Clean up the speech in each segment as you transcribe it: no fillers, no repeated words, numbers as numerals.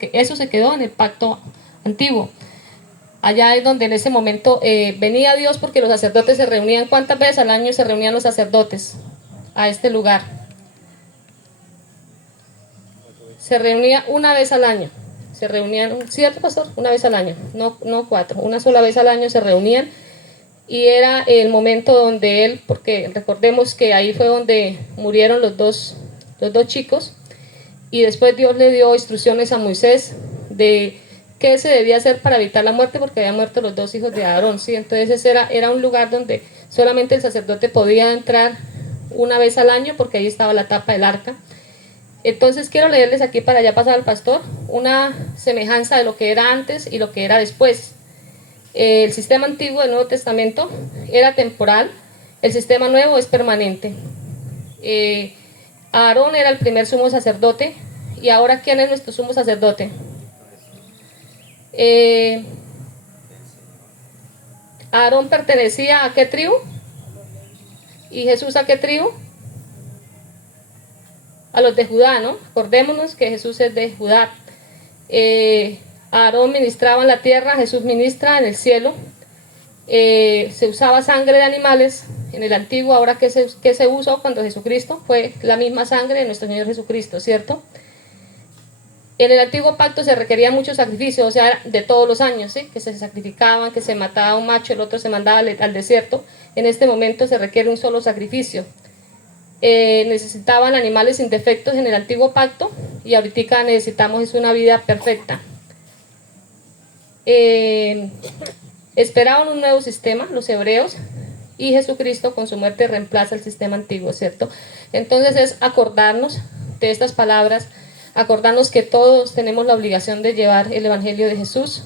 porque eso se quedó en el pacto antiguo. Allá es donde en ese momento venía Dios, porque los sacerdotes se reunían. ¿Cuántas veces al año se reunían los sacerdotes a este lugar? Se reunía una vez al año. Se reunían, ¿cierto, pastor? Una vez al año, no cuatro, una sola vez al año se reunían. Y era el momento donde él, porque recordemos que ahí fue donde murieron los dos chicos, y después Dios le dio instrucciones a Moisés de qué se debía hacer para evitar la muerte, porque habían muerto los dos hijos de Aarón, ¿sí? Entonces ese era un lugar donde solamente el sacerdote podía entrar una vez al año, porque ahí estaba la tapa del arca. Entonces quiero leerles aquí, para ya pasar al pastor, una semejanza de lo que era antes y lo que era después. El sistema antiguo del Nuevo Testamento era temporal, el sistema nuevo es permanente. Aarón era el primer sumo sacerdote, y ahora ¿quién es nuestro sumo sacerdote? Aarón pertenecía ¿a qué tribu? ¿Y Jesús a qué tribu? A los de Judá, ¿no? Acordémonos que Jesús es de Judá. Aarón ministraba en la tierra, Jesús ministra en el cielo. Se usaba sangre de animales en el antiguo. Ahora que se usó cuando Jesucristo fue la misma sangre de nuestro Señor Jesucristo, ¿cierto? En el antiguo pacto se requería mucho sacrificio, o sea, de todos los años, ¿sí? Que se sacrificaban, que se mataba un macho, el otro se mandaba al desierto. En este momento se requiere un solo sacrificio. Necesitaban animales sin defectos en el antiguo pacto, y ahorita necesitamos es una vida perfecta. Esperaban un nuevo sistema, los hebreos, y Jesucristo con su muerte reemplaza el sistema antiguo, ¿cierto? Entonces es acordarnos de estas palabras, acordarnos que todos tenemos la obligación de llevar el Evangelio de Jesús,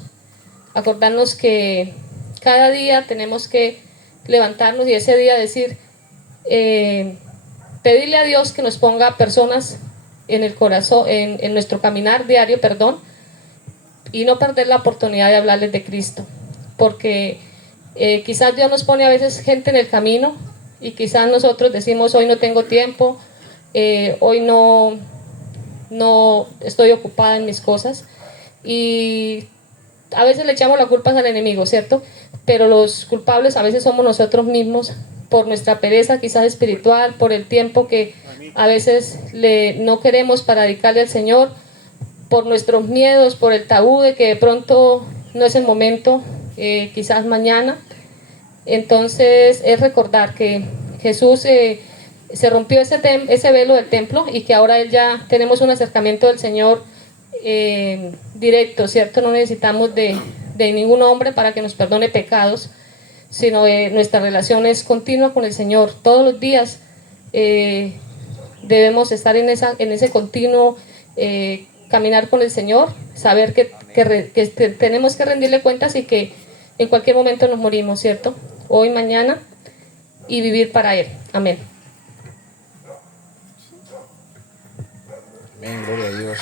acordarnos que cada día tenemos que levantarnos y ese día decir, pedirle a Dios que nos ponga personas en el corazón, en nuestro caminar diario, y no perder la oportunidad de hablarles de Cristo, porque quizás Dios nos pone a veces gente en el camino, y quizás nosotros decimos, hoy no tengo tiempo, hoy no estoy ocupada en mis cosas, y a veces le echamos la culpa al enemigo, ¿cierto? Pero los culpables a veces somos nosotros mismos, por nuestra pereza quizás espiritual, por el tiempo que a veces no queremos para dedicarle al Señor, por nuestros miedos, por el tabú de que de pronto no es el momento, quizás mañana. Entonces es recordar que Jesús se rompió ese velo del templo, y que ahora ya tenemos un acercamiento del Señor directo, ¿cierto? No necesitamos de ningún hombre para que nos perdone pecados, sino nuestra relación es continua con el Señor. Todos los días debemos estar en ese continuo caminar con el Señor, saber que tenemos que rendirle cuentas, y que en cualquier momento nos morimos, ¿cierto? Hoy, mañana, y vivir para Él. Amén. Amén, gloria a Dios.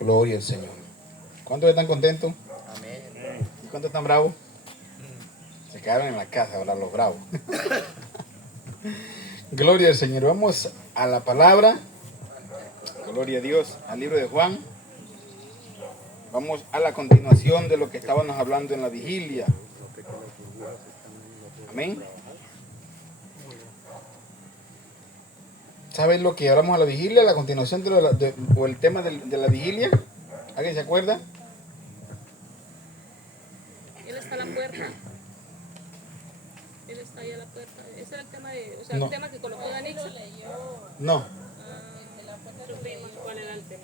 Gloria al Señor. ¿Cuántos están contentos? Amén. ¿Y cuántos están bravos? Se quedaron en la casa ahora los bravos. Gloria al Señor. Vamos a la palabra. Gloria a Dios. Al libro de Juan. Vamos a la continuación de lo que estábamos hablando en la vigilia. Amén. ¿Saben lo que hablamos a la vigilia? La continuación o el tema de la vigilia. ¿Alguien se acuerda? Él está a la puerta. Él está ahí a la puerta. Ese era el tema No. el tema que colocó Danix. No. ¿Cuál era el tema?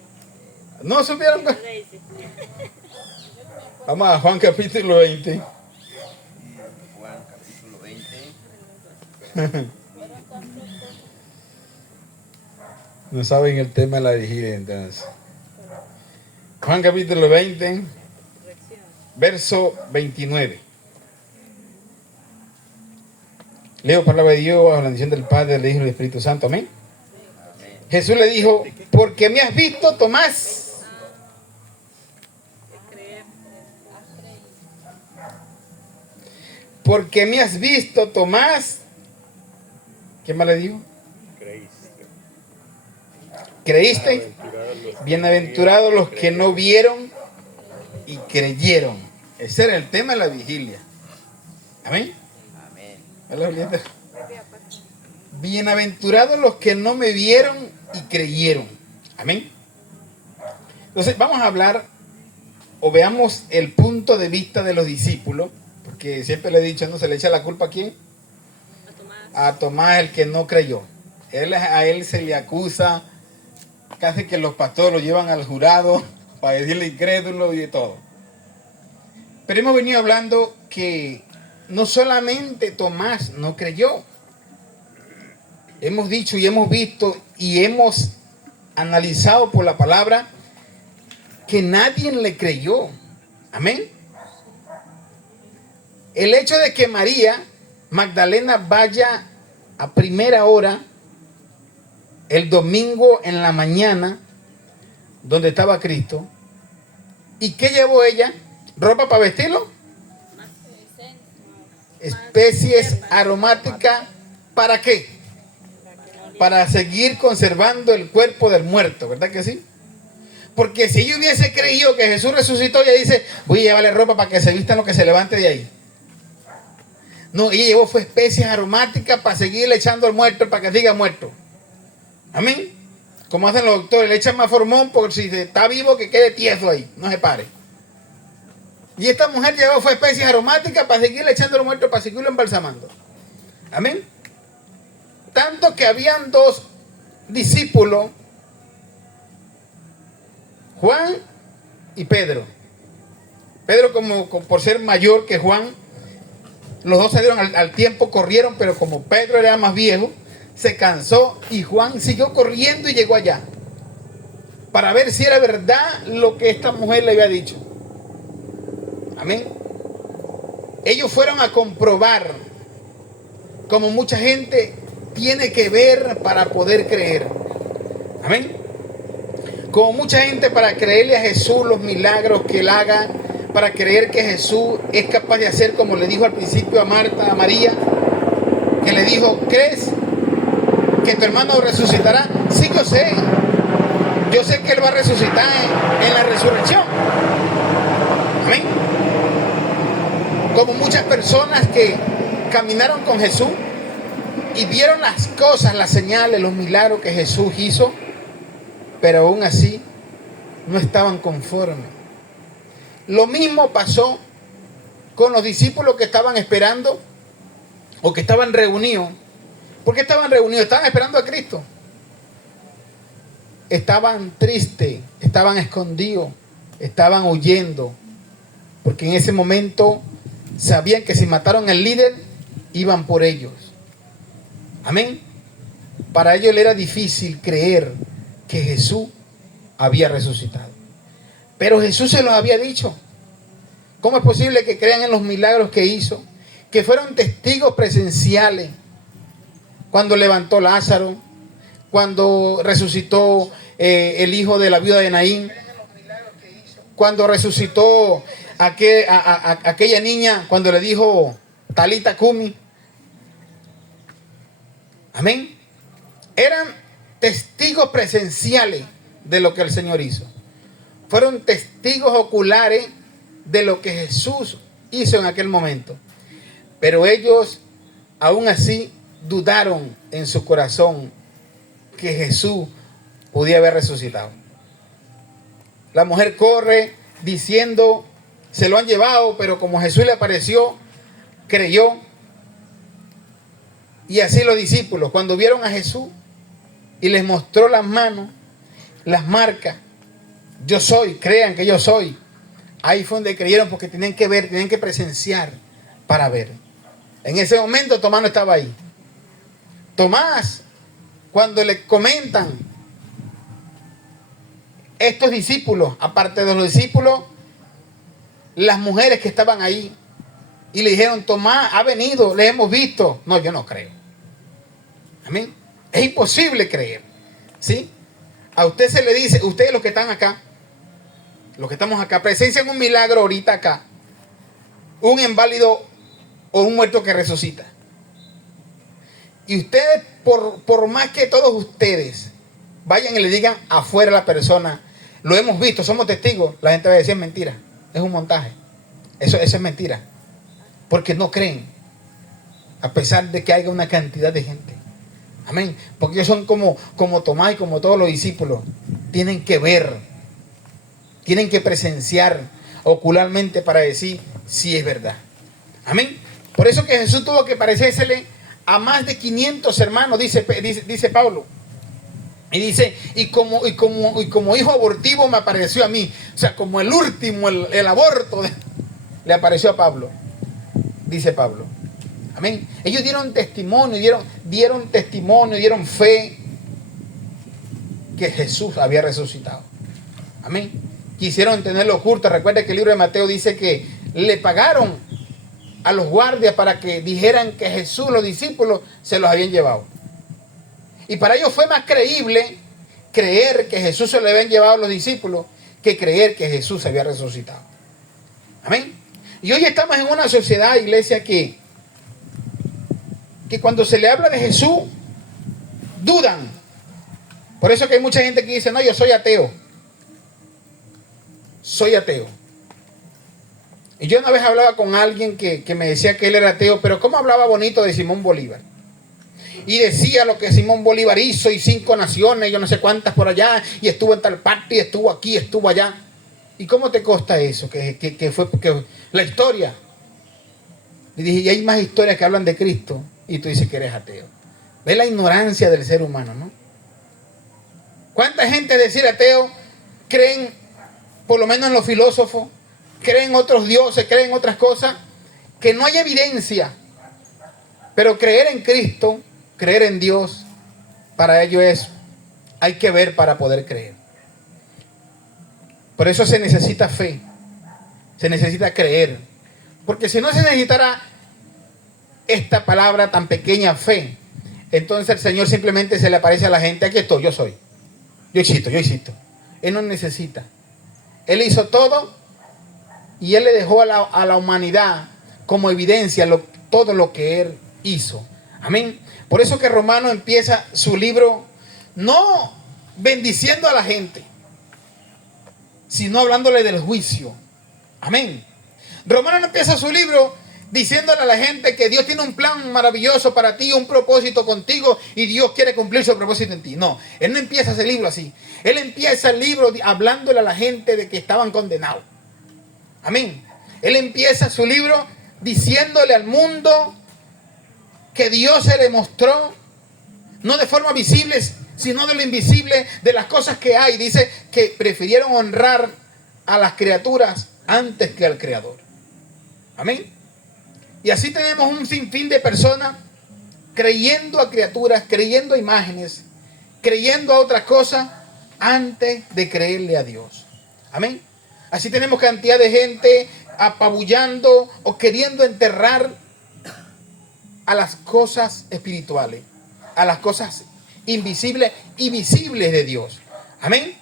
¿No supieron? Vamos a Juan capítulo 20. Juan capítulo 20. No saben el tema de la vigilia entonces. Juan capítulo 20, verso 29. Leo palabra de Dios bajo la bendición del Padre, del Hijo y del Espíritu Santo. Amén. Jesús le dijo, porque me has visto, Tomás. Porque me has visto, Tomás. ¿Qué más le dijo? ¿Creíste? Bienaventurados los que no vieron y creyeron. Ese era el tema de la vigilia. Amén. Amén. Bienaventurados los que no me vieron y creyeron. Amén. Entonces vamos a hablar o veamos el punto de vista de los discípulos, porque siempre le he dicho, no se le echa la culpa a quién, a Tomás, el que no creyó. A él se le acusa, casi que los pastores lo llevan al jurado para decirle incrédulo y de todo. Pero hemos venido hablando que no solamente Tomás no creyó. Hemos dicho y hemos visto y hemos analizado por la palabra que nadie le creyó. Amén. El hecho de que María Magdalena vaya a primera hora el domingo en la mañana donde estaba Cristo, ¿y qué llevó ella? ¿Ropa para vestirlo? Especies aromáticas, ¿para qué? Para seguir conservando el cuerpo del muerto, ¿verdad que sí? Porque si yo hubiese creído que Jesús resucitó, ella dice, voy a llevarle ropa para que se vistan lo que se levante de ahí. No, ella llevó fue especies aromáticas para seguirle echando al muerto, para que diga muerto. Amén. Como hacen los doctores, le echan más formón por si está vivo que quede tieso ahí, no se pare. Y esta mujer llevó fue especies aromáticas para seguirle echando al muerto, para seguirlo embalsamando. Amén. Tanto que habían dos discípulos, Juan y Pedro. Pedro como por ser mayor que Juan, los dos salieron al tiempo, corrieron, pero como Pedro era más viejo, se cansó y Juan siguió corriendo y llegó allá para ver si era verdad lo que esta mujer le había dicho. Amén. Ellos fueron a comprobar, como mucha gente tiene que ver para poder creer. Amén. Como mucha gente para creerle a Jesús los milagros que él haga, para creer que Jesús es capaz de hacer como le dijo al principio a Marta, a María, que le dijo, ¿crees que tu hermano resucitará? Sí, yo sé. Yo sé que él va a resucitar en la resurrección. Amén. Como muchas personas que caminaron con Jesús y vieron las cosas, las señales, los milagros que Jesús hizo, pero aún así no estaban conformes. Lo mismo pasó con los discípulos que estaban esperando o que estaban reunidos. ¿Por qué estaban reunidos? Estaban esperando a Cristo. Estaban tristes, estaban escondidos, estaban huyendo, porque en ese momento sabían que si mataron al líder, iban por ellos. Amén. Para ellos le era difícil creer que Jesús había resucitado. Pero Jesús se los había dicho. ¿Cómo es posible que crean en los milagros que hizo? Que fueron testigos presenciales. Cuando levantó Lázaro, cuando resucitó el hijo de la viuda de Naín, cuando resucitó aquella niña, cuando le dijo Talita Cumi. Amén. Eran testigos presenciales de lo que el Señor hizo. Fueron testigos oculares de lo que Jesús hizo en aquel momento. Pero ellos, aún así, dudaron en su corazón que Jesús podía haber resucitado. La mujer corre diciendo, se lo han llevado, pero como Jesús le apareció, creyó. Y así los discípulos, cuando vieron a Jesús y les mostró las manos, las marcas, yo soy, crean que yo soy. Ahí fue donde creyeron, porque tenían que ver, tenían que presenciar para ver. En ese momento Tomás no estaba ahí. Tomás, cuando le comentan estos discípulos, aparte de los discípulos, las mujeres que estaban ahí, y le dijeron, Tomás ha venido, le hemos visto. No, yo no creo. Amén. Es imposible creer. ¿Sí? A usted se le dice, ustedes los que están acá, los que estamos acá, presencian un milagro ahorita acá, un inválido o un muerto que resucita. Y ustedes, por más que todos ustedes vayan y le digan afuera a la persona, lo hemos visto, somos testigos, la gente va a decir es mentira, es un montaje. Eso es mentira. Porque no creen, a pesar de que haya una cantidad de gente. Amén. Porque ellos son como Tomás y como todos los discípulos. Tienen que ver, tienen que presenciar ocularmente para decir si es verdad. Amén. Por eso que Jesús tuvo que parecérsele a más de 500 hermanos, dice Pablo. Y dice, y como hijo abortivo me apareció a mí. O sea, como el último, el aborto le apareció a Pablo. Dice Pablo. Amén. Ellos dieron testimonio, dieron fe que Jesús había resucitado. Amén. Quisieron tenerlo oculto. Recuerda que el libro de Mateo dice que le pagaron a los guardias para que dijeran que Jesús, los discípulos, se los habían llevado. Y para ellos fue más creíble creer que Jesús se lo habían llevado a los discípulos que creer que Jesús había resucitado. Amén. Y hoy estamos en una sociedad, iglesia, que cuando se le habla de Jesús, dudan. Por eso que hay mucha gente que dice, no, yo soy ateo. Soy ateo. Y yo una vez hablaba con alguien que me decía que él era ateo, pero cómo hablaba bonito de Simón Bolívar. Y decía lo que Simón Bolívar hizo, y 5 naciones, yo no sé cuántas por allá, y estuvo en tal parte, y estuvo aquí, estuvo allá. ¿Y cómo te consta eso? Que fue porque la historia. Y dije, y hay más historias que hablan de Cristo, y tú dices que eres ateo. Ve la ignorancia del ser humano, ¿no? ¿Cuánta gente decir ateo creen, por lo menos en los filósofos, creen en otros dioses, creen en otras cosas, que no hay evidencia? Pero creer en Cristo, creer en Dios, para ello hay que ver para poder creer. Por eso se necesita fe, se necesita creer. Porque si no se necesitara esta palabra tan pequeña, fe, entonces el Señor simplemente se le aparece a la gente, aquí estoy, yo soy. Yo existo. Él no necesita. Él hizo todo y Él le dejó a la humanidad como evidencia todo lo que Él hizo. Amén. Por eso que Romano empieza su libro no bendiciendo a la gente, sino hablándole del juicio. Amén. Romano no empieza su libro diciéndole a la gente que Dios tiene un plan maravilloso para ti, un propósito contigo, y Dios quiere cumplir su propósito en ti. No, él no empieza ese libro así. Él empieza el libro hablándole a la gente de que estaban condenados. Amén. Él empieza su libro diciéndole al mundo que Dios se le mostró, no de forma visible, sino de lo invisible, de las cosas que hay. Dice que prefirieron honrar a las criaturas antes que al Creador. Amén. Y así tenemos un sinfín de personas creyendo a criaturas, creyendo a imágenes, creyendo a otras cosas antes de creerle a Dios. Amén. Así tenemos cantidad de gente apabullando o queriendo enterrar a las cosas espirituales, a las cosas invisibles y visibles de Dios. Amén.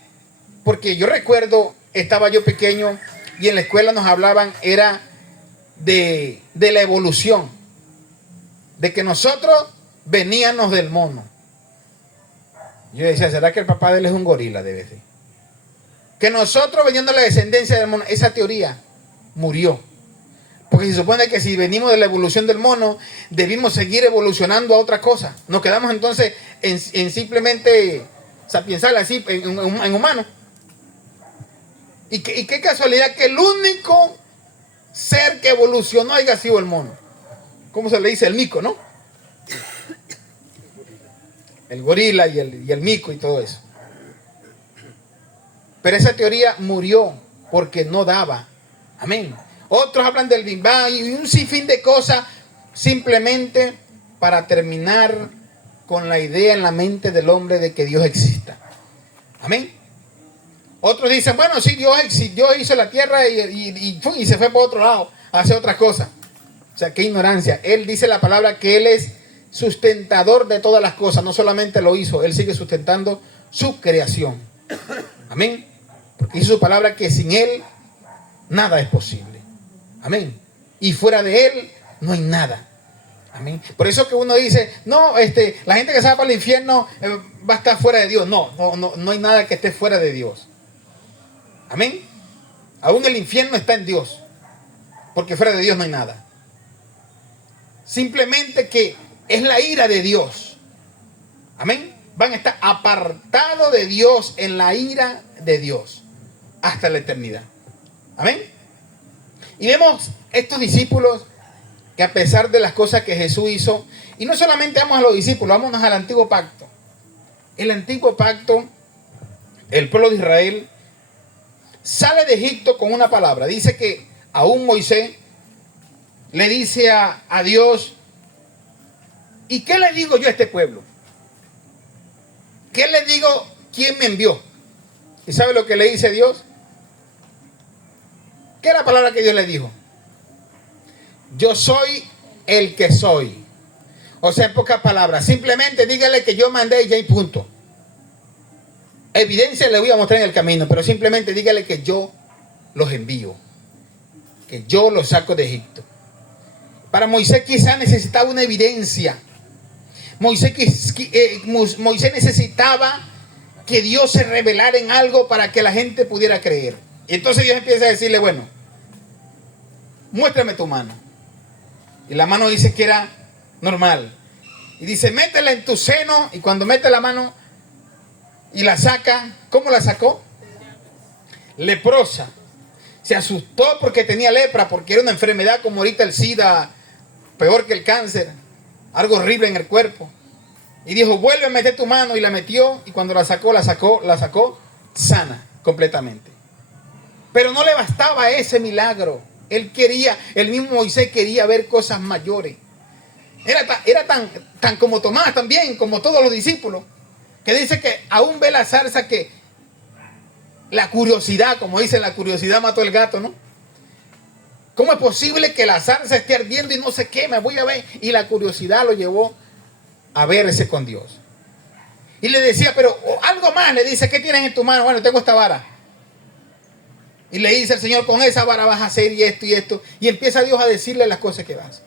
Porque yo recuerdo, estaba yo pequeño y en la escuela nos hablaban, era de la evolución, de que nosotros veníamos del mono. Yo decía, ¿será que el papá de él es un gorila? Debe ser. Que nosotros veníamos de la descendencia del mono. Esa teoría murió. Porque se supone que si venimos de la evolución del mono, debimos seguir evolucionando a otra cosa. Nos quedamos entonces en simplemente sapiensal, así, en humano. Y qué casualidad que el único ser que evolucionó haya sido el mono. ¿Cómo se le dice? El mico, ¿no? El gorila y el mico y todo eso. Pero esa teoría murió porque no daba. Amén. Otros hablan del Big Bang y un sinfín de cosas simplemente para terminar con la idea en la mente del hombre de que Dios exista. Amén. Otros dicen, bueno, sí, Dios hizo la tierra y se fue por otro lado a hacer otras cosas. O sea, qué ignorancia. Él dice la palabra que Él es sustentador de todas las cosas. No solamente lo hizo, Él sigue sustentando su creación. Amén. Porque dice su palabra que sin Él nada es posible. Amén. Y fuera de Él no hay nada. Amén. Por eso que uno dice, no, la gente que se va para el infierno va a estar fuera de Dios. No hay nada que esté fuera de Dios. Amén. Aún el infierno está en Dios, porque fuera de Dios no hay nada. Simplemente que es la ira de Dios. Amén. Van a estar apartados de Dios en la ira de Dios hasta la eternidad. Amén. Y vemos estos discípulos que a pesar de las cosas que Jesús hizo, y no solamente vamos a los discípulos, vámonos al antiguo pacto. El antiguo pacto, el pueblo de Israel sale de Egipto con una palabra. Dice que aún Moisés le dice a Dios, ¿y qué le digo yo a este pueblo? ¿Qué le digo? ¿Quién me envió? ¿Y sabe lo que le dice Dios? ¿Qué es la palabra que Dios le dijo? Yo soy el que soy. O sea, en pocas palabras, simplemente dígale que yo mandé y ya, y punto. Evidencia le voy a mostrar en el camino, pero simplemente dígale que yo los envío, que yo los saco de Egipto. Para Moisés quizás necesitaba una evidencia. Moisés necesitaba que Dios se revelara en algo para que la gente pudiera creer. Y entonces Dios empieza a decirle, bueno, muéstrame tu mano. Y la mano dice que era normal. Y dice, métela en tu seno. Y cuando mete la mano y la saca, ¿cómo la sacó? Leprosa. Se asustó porque tenía lepra, porque era una enfermedad como ahorita el SIDA, peor que el cáncer, algo horrible en el cuerpo. Y dijo, vuelve a meter tu mano, y la metió, y cuando la sacó sana completamente. Pero no le bastaba ese milagro. El mismo Moisés quería ver cosas mayores. Era tan como Tomás también, como todos los discípulos, que dice que aún ve la zarza, que la curiosidad, como dicen, la curiosidad mató el gato, ¿no? ¿Cómo es posible que la zarza esté ardiendo y no se queme? Voy a ver. Y la curiosidad lo llevó a verse con Dios. Y le decía, pero algo más, le dice, ¿qué tienes en tu mano? Bueno, tengo esta vara. Y le dice el Señor, con esa vara vas a hacer y esto y esto. Y empieza Dios a decirle las cosas que vas.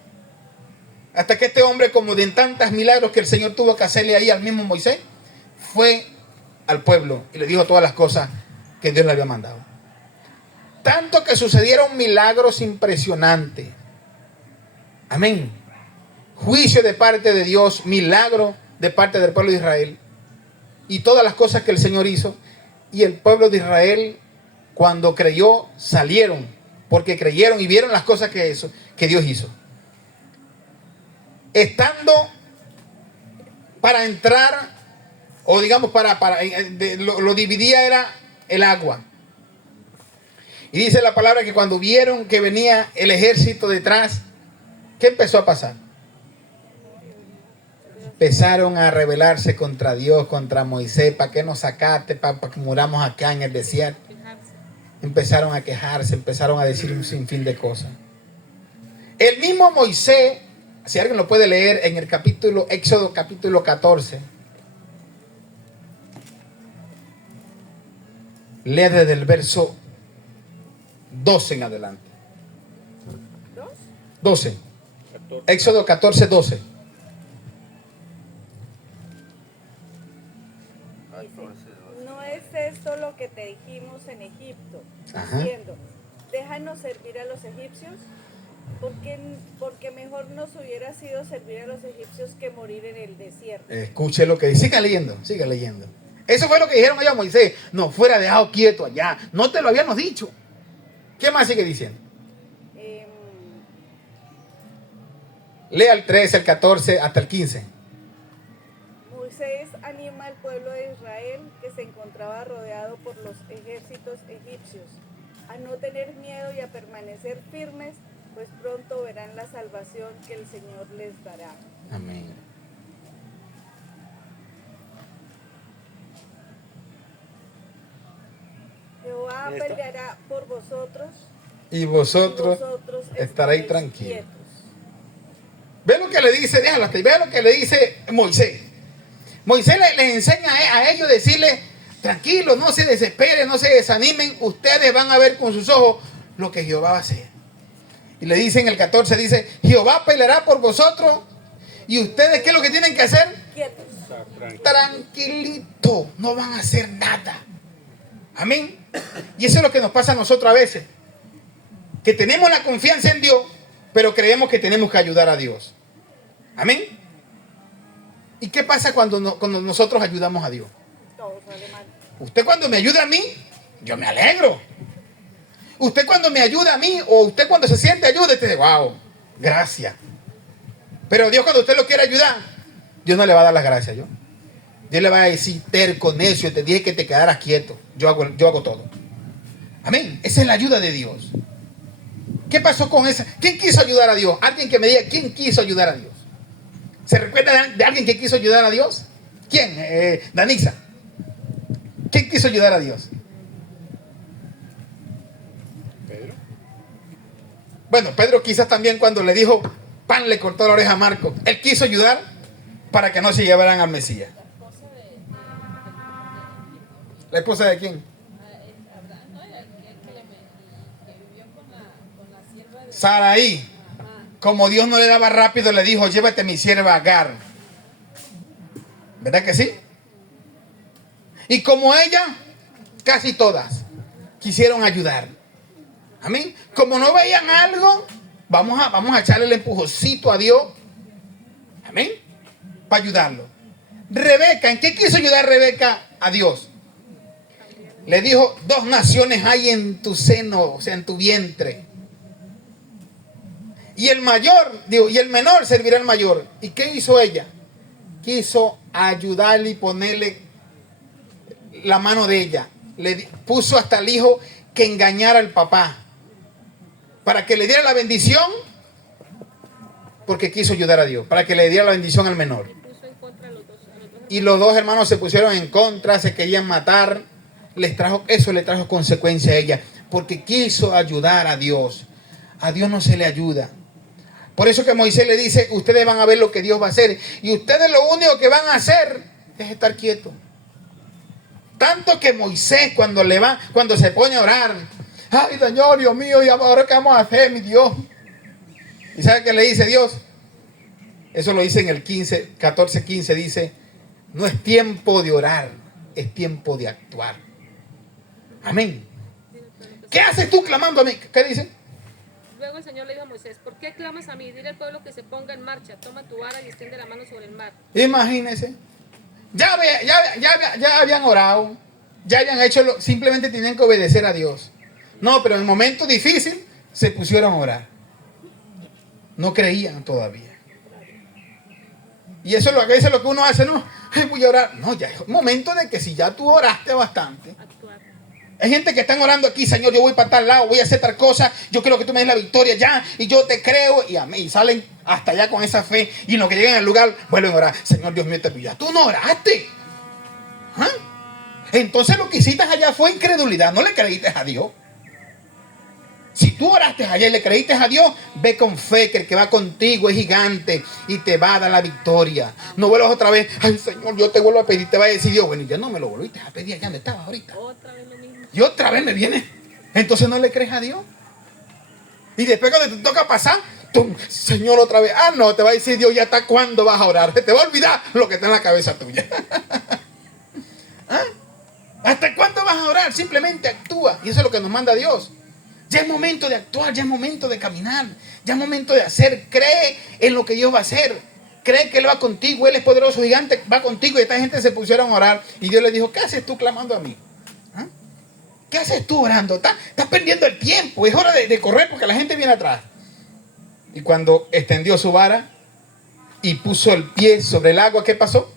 Hasta que este hombre, como de tantos milagros que el Señor tuvo que hacerle ahí al mismo Moisés, fue al pueblo y le dijo todas las cosas que Dios le había mandado. Tanto que sucedieron milagros impresionantes. Amén. Juicio de parte de Dios, milagro de parte del pueblo de Israel. Y todas las cosas que el Señor hizo. Y el pueblo de Israel, cuando creyó, salieron. Porque creyeron y vieron las cosas que Dios hizo. Estando para entrar, o digamos lo dividía era el agua. Y dice la palabra que cuando vieron que venía el ejército detrás, ¿qué empezó a pasar? Empezaron a rebelarse contra Dios, contra Moisés. ¿Para qué nos sacaste? Para que muramos acá en el desierto. Empezaron a quejarse, empezaron a decir un sinfín de cosas. El mismo Moisés, si alguien lo puede leer en el Éxodo capítulo 14. Lea desde el verso 12 en adelante. 12. Éxodo 14, 12. No es esto lo que te dijimos en Egipto, diciendo, déjanos servir a los egipcios, porque mejor nos hubiera sido servir a los egipcios que morir en el desierto. Escuche lo que dice, siga leyendo. Eso fue lo que dijeron allá a Moisés. No fuera dejado quieto allá, no te lo habíamos dicho. ¿Qué más sigue diciendo? Lea el 13, el 14 hasta el 15. Moisés anima al pueblo de Israel, que se encontraba rodeado por los ejércitos egipcios, a no tener miedo y a permanecer firmes, pues pronto verán la salvación que el Señor les dará. Amén. Jehová peleará por vosotros y vosotros estaréis tranquilos. Ve lo que le dice, déjalo hasta ahí, ve lo que le dice Moisés. Moisés les enseña a ellos, decirle, tranquilos, no se desesperen, no se desanimen, ustedes van a ver con sus ojos lo que Jehová va a hacer. Y le dice en el 14, dice, Jehová peleará por vosotros ¿Y ustedes qué es lo que tienen que hacer? Quietos. Tranquilito, no van a hacer nada. Amén. Y eso es lo que nos pasa a nosotros a veces, que tenemos la confianza en Dios, pero creemos que tenemos que ayudar a Dios. Amén. ¿Y qué pasa cuando nosotros ayudamos a Dios? Todo sale mal. Usted cuando me ayuda a mí, yo me alegro. Usted cuando me ayuda a mí, o usted cuando se siente ayuda, usted dice, wow, gracias. Pero Dios, cuando usted lo quiere ayudar, Dios no le va a dar las gracias. Dios le va a decir, terco, necio, te dije que te quedaras quieto. Yo hago todo. Amén. Esa es la ayuda de Dios. ¿Qué pasó con esa? ¿Quién quiso ayudar a Dios? Alguien que me diga, ¿quién quiso ayudar a Dios? ¿Se recuerda de alguien que quiso ayudar a Dios? ¿Quién? Danisa. ¿Quién quiso ayudar a Dios? Pedro. Bueno, Pedro quizás también cuando le dijo, pan le cortó la oreja a Marcos. Él quiso ayudar para que no se llevaran al Mesías. ¿La esposa de quién? Saraí. Como Dios no le daba rápido, le dijo, llévate mi sierva Agar. ¿Verdad que sí? Y como ella, casi todas quisieron ayudar. Amén. Como no veían algo, vamos a echarle el empujoncito a Dios. Amén. Para ayudarlo. Rebeca, ¿en qué quiso ayudar Rebeca a Dios? Le dijo, 2 naciones hay en tu seno, o sea, en tu vientre. Y el menor servirá al mayor. ¿Y qué hizo ella? Quiso ayudarle y ponerle la mano de ella. Le puso hasta el hijo que engañara al papá, para que le diera la bendición, porque quiso ayudar a Dios, para que le diera la bendición al menor. Y los 2 hermanos se pusieron en contra, se querían matar. Eso le trajo consecuencia a ella, porque quiso ayudar a Dios. A Dios no se le ayuda. Por eso que Moisés le dice, ustedes van a ver lo que Dios va a hacer, y ustedes lo único que van a hacer es estar quietos. Tanto que Moisés cuando se pone a orar, ay Señor, Dios mío, ¿y ahora qué vamos a hacer, mi Dios? ¿Y sabe qué le dice Dios? Eso lo dice en el 14:15, dice, no es tiempo de orar, es tiempo de actuar. Amén. ¿Qué haces tú clamando a mí? ¿Qué dice? Luego el Señor le dijo a Moisés, ¿por qué clamas a mí? Dile al pueblo que se ponga en marcha, toma tu vara y extiende la mano sobre el mar. Imagínense. Ya habían orado, ya habían hecho simplemente tenían que obedecer a Dios. No, pero en el momento difícil se pusieron a orar. No creían todavía. Y eso es lo que uno hace, ¿no? Ay, voy a orar. No, ya es momento de que si ya tú oraste bastante. Hay gente que están orando aquí, Señor, yo voy para tal lado, voy a hacer tal cosa, yo quiero que tú me des la victoria ya, y yo te creo, y a mí, y salen hasta allá con esa fe, y en lo que llegan al lugar, vuelven a orar, Señor Dios mío, te pido, tú no oraste. ¿Ah? Entonces lo que hiciste allá fue incredulidad, no le creíste a Dios. Si tú oraste allá y le creíste a Dios, ve con fe que el que va contigo es gigante y te va a dar la victoria. No vuelvas otra vez, ay Señor, yo te vuelvo a pedir, te va a decir Dios, bueno, ya no me lo volviste a pedir allá donde estabas ahorita. Otra vez lo mismo. Y otra vez me viene. Entonces no le crees a Dios. Y después cuando te toca pasar, tú, Señor, otra vez. Ah, no, te va a decir Dios, ya hasta cuándo vas a orar. Te va a olvidar lo que está en la cabeza tuya. ¿Ah? ¿Hasta cuándo vas a orar? Simplemente actúa. Y eso es lo que nos manda Dios. Ya es momento de actuar, ya es momento de caminar, ya es momento de hacer. Cree en lo que Dios va a hacer. Cree que Él va contigo, Él es poderoso, gigante, va contigo. Y esta gente se pusieron a orar. Y Dios le dijo, ¿qué haces tú clamando a mí? ¿Ah? ¿Qué haces tú orando? Estás perdiendo el tiempo. Es hora de correr porque la gente viene atrás. Y cuando extendió su vara y puso el pie sobre el agua, ¿qué pasó?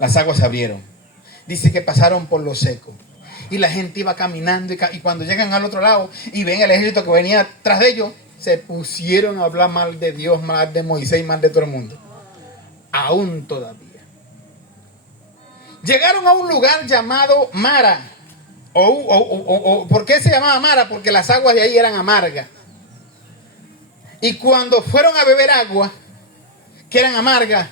Las aguas se abrieron. Dice que pasaron por lo seco. Y la gente iba caminando y cuando llegan al otro lado y ven el ejército que venía tras de ellos, se pusieron a hablar mal de Dios, mal de Moisés y mal de todo el mundo. Aún todavía. Llegaron a un lugar llamado Mara. ¿Por qué se llamaba Mara? Porque las aguas de ahí eran amargas. Y cuando fueron a beber agua, que eran amargas,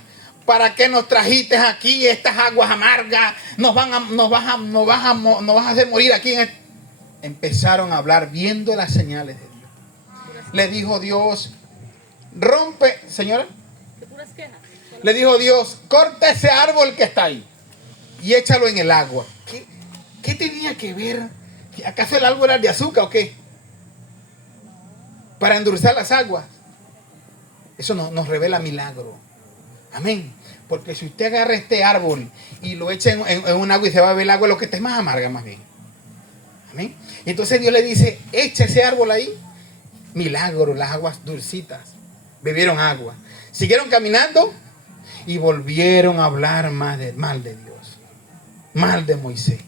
¿para qué nos trajiste aquí estas aguas amargas? Nos vas a hacer morir aquí. Empezaron a hablar viendo las señales de Dios. Le dijo Dios, rompe, señora. puras quejas. Le dijo Dios, corta ese árbol que está ahí y échalo en el agua. ¿Qué tenía que ver? ¿Acaso el árbol era de azúcar o qué? Para endulzar las aguas. Eso nos revela milagro. Amén. Porque si usted agarra este árbol y lo echa en un agua y se va a beber el agua, lo que está es más amarga más bien. Amén. Y entonces Dios le dice, echa ese árbol ahí. Milagro, las aguas dulcitas. Bebieron agua. Siguieron caminando y volvieron a hablar mal de Dios. Mal de Moisés.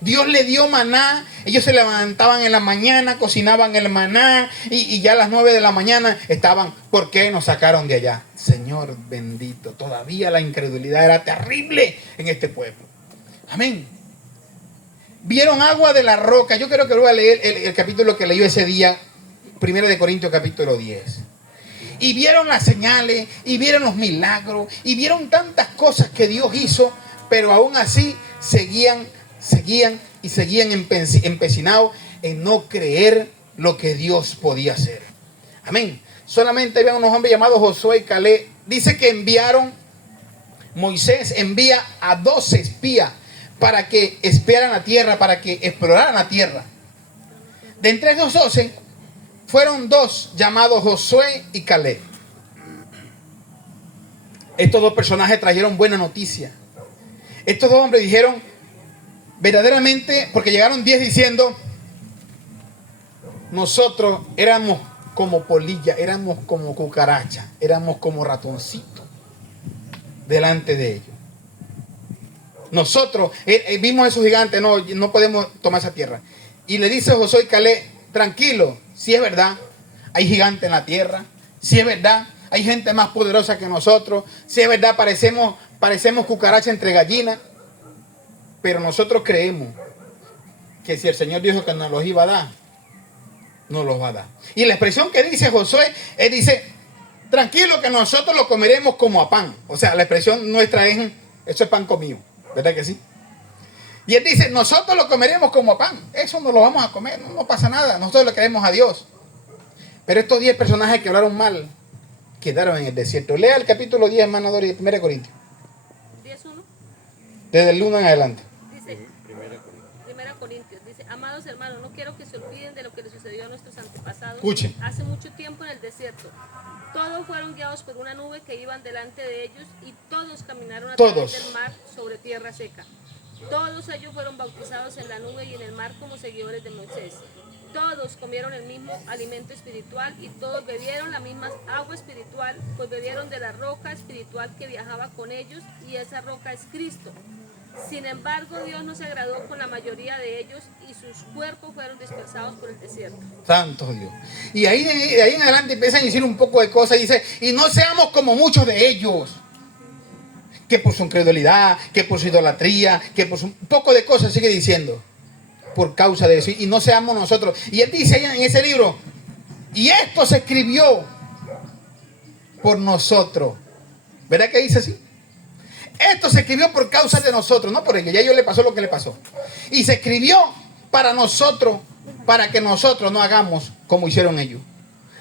Dios le dio maná, ellos se levantaban en la mañana, cocinaban el maná y ya a las 9 de la mañana estaban, ¿por qué nos sacaron de allá? Señor bendito, todavía la incredulidad era terrible en este pueblo. Amén. Vieron agua de la roca. Yo creo que voy a leer el capítulo que leyó ese día, 1 Corintios capítulo 10. Y vieron las señales, y vieron los milagros, y vieron tantas cosas que Dios hizo, pero aún así seguían empecinados en no creer lo que Dios podía hacer. Amén. Solamente había unos hombres llamados Josué y Caleb. Dice que Moisés envía a 12 espías para que espiaran la tierra, para que exploraran la tierra. De entre esos 12 fueron 2 llamados Josué y Caleb. Estos 2 personajes trajeron buena noticia. Estos 2 hombres dijeron verdaderamente, porque llegaron 10 diciendo, nosotros éramos como polilla, éramos como cucaracha, éramos como ratoncito delante de ellos. Nosotros vimos a esos gigantes, no podemos tomar esa tierra. Y le dice Josué y Caleb, tranquilo, si es verdad, hay gigantes en la tierra, si es verdad, hay gente más poderosa que nosotros, si es verdad, parecemos cucaracha entre gallinas, pero nosotros creemos que si el Señor dijo que nos los iba a dar, nos los va a dar. Y la expresión que dice Josué, él dice, tranquilo que nosotros lo comeremos como a pan. O sea, la expresión nuestra es, eso es pan comido, ¿verdad que sí? Y él dice, nosotros lo comeremos como a pan, eso no lo vamos a comer, no pasa nada, nosotros le creemos a Dios. Pero estos 10 personajes que hablaron mal, quedaron en el desierto. Lea el capítulo 10, hermano Dori, de 1 Corintios. 10:1. Desde el 1 en adelante. Dice, 1 Corintios, dice, amados hermanos, no quiero que se olviden de lo que le sucedió a nuestros antepasados. Escuchen. Hace mucho tiempo en el desierto. Todos fueron guiados por una nube que iban delante de ellos y todos caminaron a través del mar sobre tierra seca. Todos ellos fueron bautizados en la nube y en el mar como seguidores de Moisés. Todos comieron el mismo alimento espiritual y todos bebieron la misma agua espiritual, pues bebieron de la roca espiritual que viajaba con ellos y esa roca es Cristo. Sin embargo, Dios no se agradó con la mayoría de ellos y sus cuerpos fueron dispersados por el desierto. Santo Dios. Y ahí en adelante empiezan a decir un poco de cosas. Dice, y no seamos como muchos de ellos, que por su incredulidad, que por su idolatría, que por un poco de cosas sigue diciendo. Por causa de eso, y no seamos nosotros. Y él dice ahí en ese libro, y esto se escribió por nosotros. ¿Verdad que dice así? Esto se escribió por causa de nosotros, no por ellos. Ya a ellos le pasó lo que le pasó. Y se escribió para nosotros, para que nosotros no hagamos como hicieron ellos.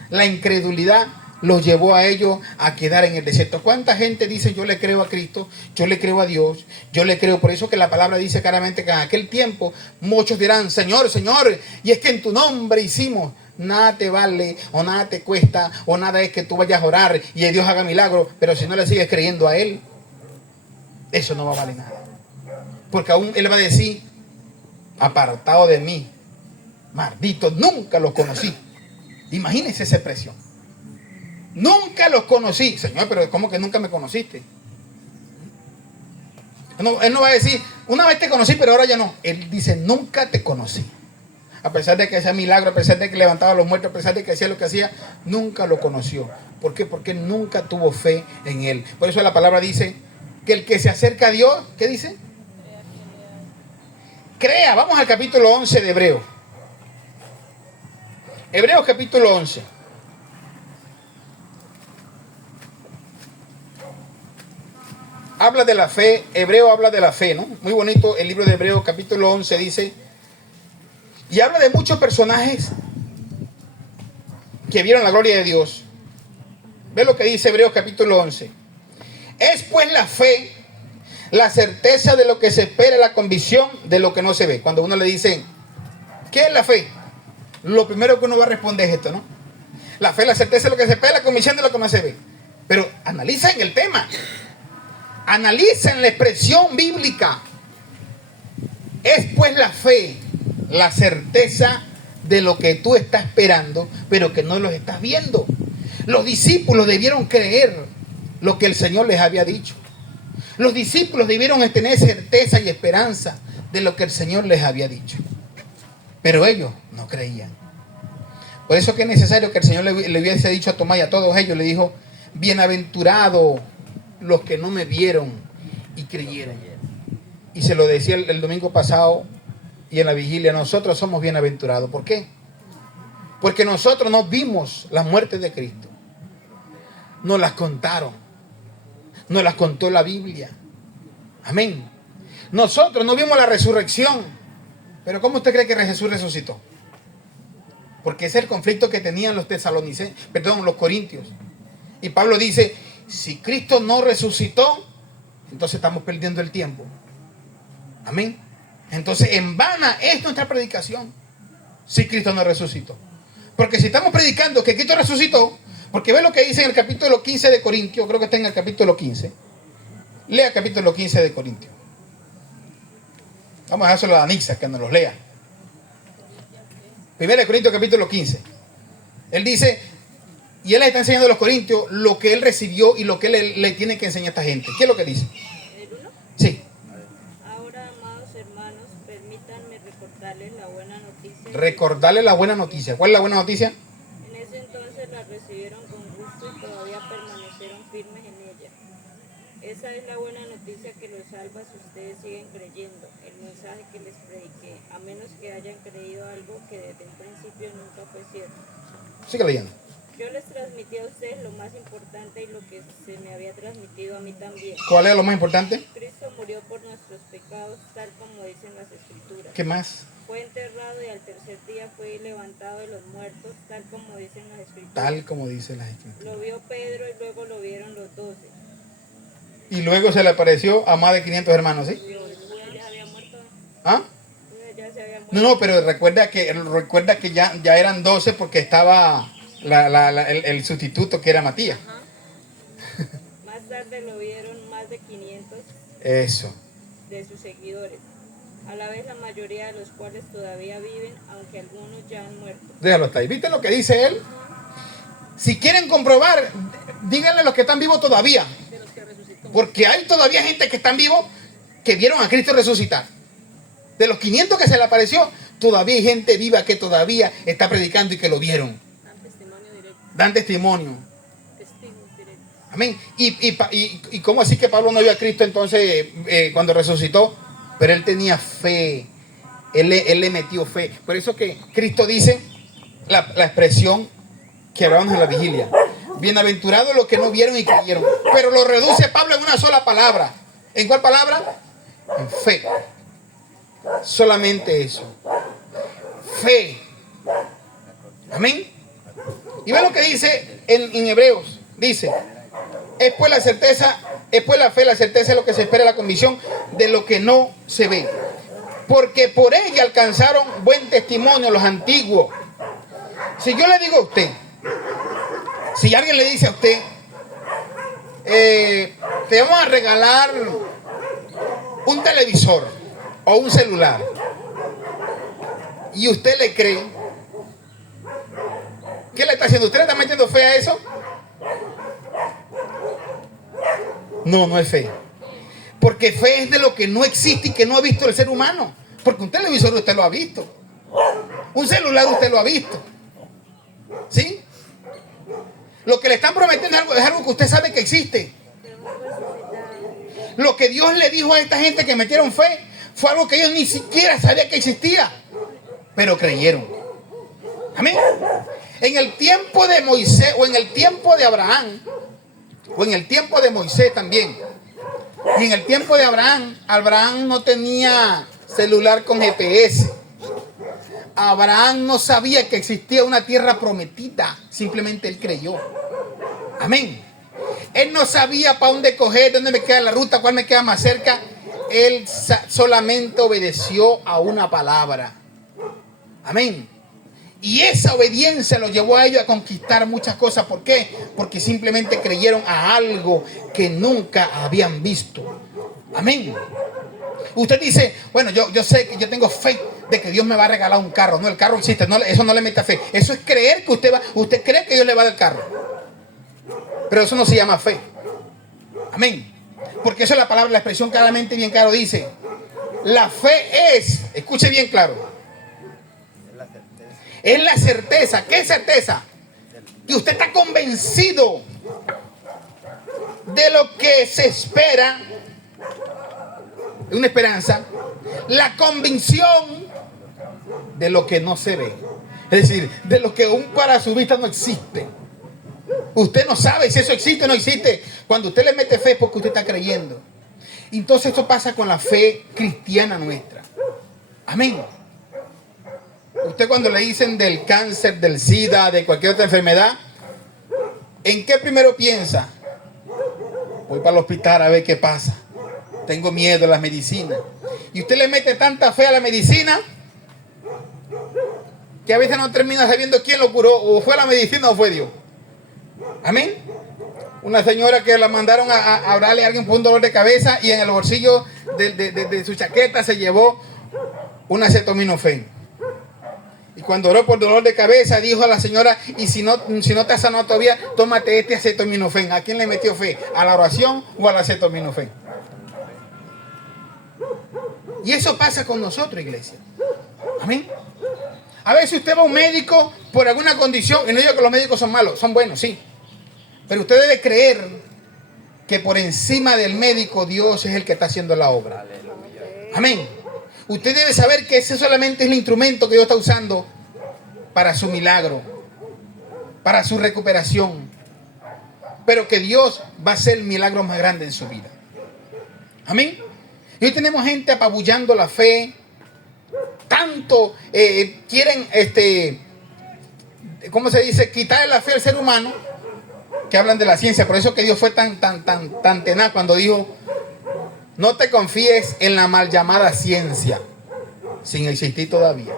La incredulidad los llevó a ellos a quedar en el desierto. ¿Cuánta gente dice yo le creo a Cristo, yo le creo a Dios, yo le creo? Por eso que la palabra dice claramente que en aquel tiempo muchos dirán, Señor, Señor, y es que en tu nombre hicimos. Nada te vale o nada te cuesta o nada es que tú vayas a orar y Dios haga milagros, pero si no le sigues creyendo a Él, eso no va a valer nada. Porque aún Él va a decir, apartado de mí, maldito, nunca los conocí. Imagínense esa expresión. Nunca los conocí. Señor, pero ¿cómo que nunca me conociste? No, él no va a decir, una vez te conocí, pero ahora ya no. Él dice, nunca te conocí. A pesar de que hacía milagros, a pesar de que levantaba a los muertos, a pesar de que hacía lo que hacía, nunca lo conoció. ¿Por qué? Porque nunca tuvo fe en él. Por eso la palabra dice que el que se acerca a Dios, ¿qué dice? Crea. Vamos al capítulo 11 de Hebreos. Hebreos capítulo 11. Habla de la fe, Hebreo habla de la fe, ¿no? Muy bonito el libro de Hebreos capítulo 11 dice, y habla de muchos personajes que vieron la gloria de Dios. Ve lo que dice Hebreos capítulo 11. Es pues la fe, la certeza de lo que se espera, la convicción de lo que no se ve. Cuando uno le dice, ¿qué es la fe? Lo primero que uno va a responder es esto, ¿no? La fe, la certeza de lo que se espera, la convicción de lo que no se ve. Pero analicen el tema. Analicen la expresión bíblica. Es pues la fe, la certeza de lo que tú estás esperando, pero que no lo estás viendo. Los discípulos debieron creer lo que el Señor les había dicho. Los discípulos debieron tener certeza y esperanza de lo que el Señor les había dicho. Pero ellos no creían. Por eso que es necesario que el Señor le hubiese dicho a Tomás y a todos ellos, le dijo, bienaventurados los que no me vieron y creyeron. Y se lo decía el domingo pasado y en la vigilia, nosotros somos bienaventurados. ¿Por qué? Porque nosotros no vimos la muerte de Cristo. Nos las contaron. Nos las contó la Biblia. Amén. Nosotros no vimos la resurrección. Pero ¿cómo usted cree que Jesús resucitó? Porque ese es el conflicto que tenían los tesalonicenses, los corintios. Y Pablo dice, si Cristo no resucitó, entonces estamos perdiendo el tiempo. Amén. Entonces en vana es nuestra predicación si Cristo no resucitó. Porque si estamos predicando que Cristo resucitó, porque ve lo que dice en el capítulo 15 de Corintios, creo que está en el capítulo 15. Lea el capítulo 15 de Corintios. Vamos a dejárselo a Danixa que nos los lea. 1 Corintios capítulo 15. Él dice, y él les está enseñando a los corintios lo que él recibió y lo que él le tiene que enseñar a esta gente. ¿Qué es lo que dice? ¿El 1? Sí. Ahora, amados hermanos, permítanme recordarles la buena noticia. Recordarle la buena noticia. ¿Cuál es la buena noticia? En ese entonces la recibieron con gusto y todavía permanecieron firmes en ella. Esa es la buena noticia que los salva si ustedes siguen creyendo el mensaje que les prediqué, a menos que hayan creído algo que desde el principio nunca fue cierto. Sigue leyendo. Yo les transmití a ustedes lo más importante y lo que se me había transmitido a mí también. ¿Cuál es lo más importante? Cristo murió por nuestros pecados, tal como dicen las Escrituras. ¿Qué más? Fue enterrado y al tercer día fue levantado de los muertos, tal como dicen las Escrituras. Tal como dicen las Escrituras. Lo vio Pedro y luego lo vieron los 12. Y luego se le apareció a más de 500 hermanos, ¿sí? Judas ya había muerto. ¿Ah? Judas ya se había muerto. No, pero recuerda que ya eran 12 porque estaba el sustituto que era Matías. Ajá. Más tarde lo vieron más de 500 Eso. de sus seguidores, a la vez la mayoría de los cuales todavía viven, aunque algunos ya han muerto. Déjalo hasta ahí. ¿Viste lo que dice él? Si quieren comprobar, díganle a los que están vivos todavía. Porque hay todavía gente que están vivos que vieron a Cristo resucitar. De los 500 que se le apareció, todavía hay gente viva que todavía está predicando y que lo vieron. Dan testimonio directo. Dan testimonio. Testigos directos. Amén. ¿Y cómo así que Pablo no vio a Cristo entonces cuando resucitó? Pero él tenía fe. Él le metió fe. Por eso que Cristo dice la expresión que hablamos en la vigilia. Bienaventurados los que no vieron y creyeron. Pero lo reduce Pablo en una sola palabra. ¿En cuál palabra? En fe. Solamente eso. Fe. Amén. Y ve lo que dice en Hebreos. Dice, es pues la fe, la certeza de lo que se espera, la convicción de lo que no se ve. Porque por ella alcanzaron buen testimonio los antiguos. Si yo le digo a usted, si alguien le dice a usted, te vamos a regalar un televisor o un celular, y usted le cree, ¿qué le está haciendo? ¿Usted le está metiendo fe a eso? No, no es fe. Porque fe es de lo que no existe y que no ha visto el ser humano. Porque un televisor usted lo ha visto. Un celular usted lo ha visto. ¿Sí? Lo que le están prometiendo es algo que usted sabe que existe. Lo que Dios le dijo a esta gente que metieron fe fue algo que ellos ni siquiera sabían que existía. Pero creyeron. Amén. En el tiempo de Moisés o en el tiempo de Abraham o en el tiempo de Moisés también. Y en el tiempo de Abraham no tenía celular con GPS. Abraham no sabía que existía una tierra prometida. Simplemente él creyó. Amén. Él no sabía para dónde coger, dónde me queda la ruta, cuál me queda más cerca. Él solamente obedeció a una palabra. Amén. Y esa obediencia los llevó a ellos a conquistar muchas cosas. ¿Por qué? Porque simplemente creyeron a algo que nunca habían visto. Amén. Usted dice, bueno, yo sé que yo tengo fe de que Dios me va a regalar un carro. No, el carro existe. No, eso no le meta fe. Eso es creer que usted cree que Dios le va a dar el carro. Pero eso no se llama fe. Amén. Porque eso es la palabra, la expresión claramente bien claro dice. La fe es, escuche bien claro. Es la certeza. ¿Qué es certeza? Que usted está convencido de lo que se espera. Una esperanza. La convicción de lo que no se ve. Es decir, de lo que aún para su vista no existe. Usted no sabe si eso existe o no existe. Cuando usted le mete fe es porque usted está creyendo. Entonces esto pasa con la fe cristiana nuestra. Amén. Usted cuando le dicen del cáncer, del SIDA, de cualquier otra enfermedad, ¿en qué primero piensa? Voy para el hospital a ver qué pasa. Tengo miedo a las medicinas. Y usted le mete tanta fe a la medicina que a veces no termina sabiendo quién lo curó. O fue la medicina o fue Dios. Amén. Una señora que la mandaron a orarle a alguien por un dolor de cabeza y en el bolsillo de su chaqueta se llevó un acetaminofén. Y cuando oró por dolor de cabeza dijo a la señora, y si no te has sanado todavía, tómate este acetaminofén. ¿A quién le metió fe? ¿A la oración o al acetaminofén? Y eso pasa con nosotros, iglesia. Amén. A veces usted va a un médico por alguna condición, y no digo que los médicos son malos, son buenos, sí. Pero usted debe creer que por encima del médico Dios es el que está haciendo la obra. Amén. Usted debe saber que ese solamente es el instrumento que Dios está usando para su milagro, para su recuperación. Pero que Dios va a hacer el milagro más grande en su vida. Amén. Y hoy tenemos gente apabullando la fe. Tanto quieren, ¿cómo se dice? Quitarle la fe al ser humano. Que hablan de la ciencia. Por eso que Dios fue tan tenaz cuando dijo: no te confíes en la mal llamada ciencia, sin existir todavía.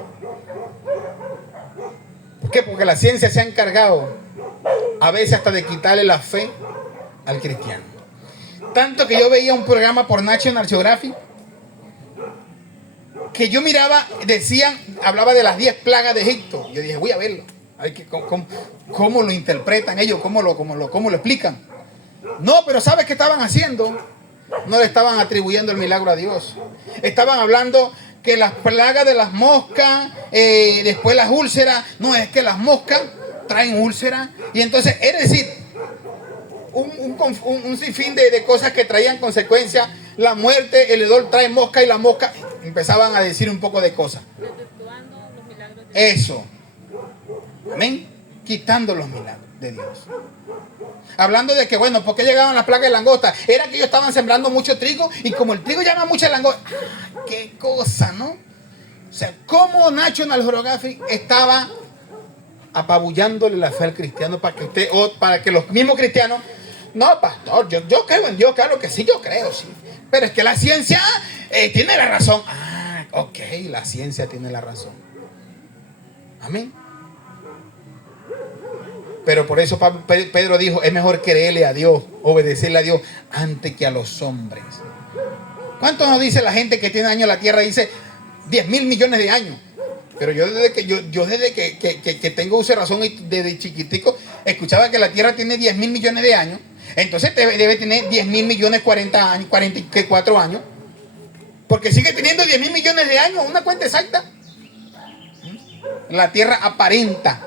¿Por qué? Porque la ciencia se ha encargado a veces hasta de quitarle la fe al cristiano. Tanto que yo veía un programa por National Geographic que yo miraba, hablaba de las 10 plagas de Egipto. Yo dije, voy a verlo. ¿Cómo lo interpretan ellos? ¿Cómo lo explican? No, pero ¿sabes qué estaban haciendo? No le estaban atribuyendo el milagro a Dios. Estaban hablando que las plagas de las moscas, después las úlceras. No, es que las moscas traen úlceras. Y entonces, es decir, un sinfín de cosas que traían consecuencias. La muerte, el hedor trae mosca y la mosca. Empezaban a decir un poco de cosas. Eso. Amén. Quitando los milagros de Dios. Hablando de que, bueno, ¿por qué llegaban las plagas de langosta? Era que ellos estaban sembrando mucho trigo y como el trigo llama mucha langosta. ¡Qué cosa!, ¿no? O sea, ¿cómo National Geographic estaba apabullándole la fe al cristiano para que los mismos cristianos... No, pastor, yo creo en Dios, claro que sí, yo creo, sí. Pero es que la ciencia tiene la razón. Ah, ok, la ciencia tiene la razón. Amén. Pero por eso Pedro dijo, es mejor creerle a Dios, obedecerle a Dios, antes que a los hombres. ¿Cuánto nos dice la gente que tiene años en la tierra? Dice 10,000 millones de años. Pero yo desde que tengo uso de razón y desde chiquitico, escuchaba que la tierra tiene 10,000 millones de años. Entonces debe tener 10,000 millones 40 años, 44 años. Porque sigue teniendo 10,000 millones de años, una cuenta exacta. La tierra aparenta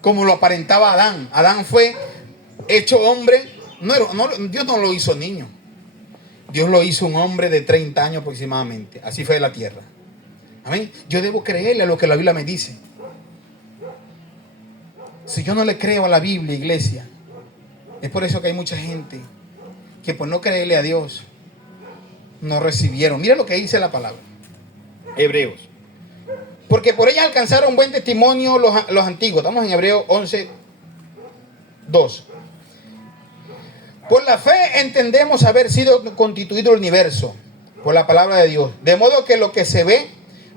como lo aparentaba Adán. Adán fue hecho hombre. Dios no lo hizo niño. Dios lo hizo un hombre de 30 años aproximadamente. Así fue la tierra. Amén. Yo debo creerle a lo que la Biblia me dice. Si yo no le creo a la Biblia, iglesia, es por eso que hay mucha gente que por no creerle a Dios no recibieron. Mira lo que dice la palabra. Hebreos. Porque por ellas alcanzaron buen testimonio los antiguos. Estamos en Hebreos 11:2. Por la fe entendemos haber sido constituido el universo por la palabra de Dios, de modo que lo que se ve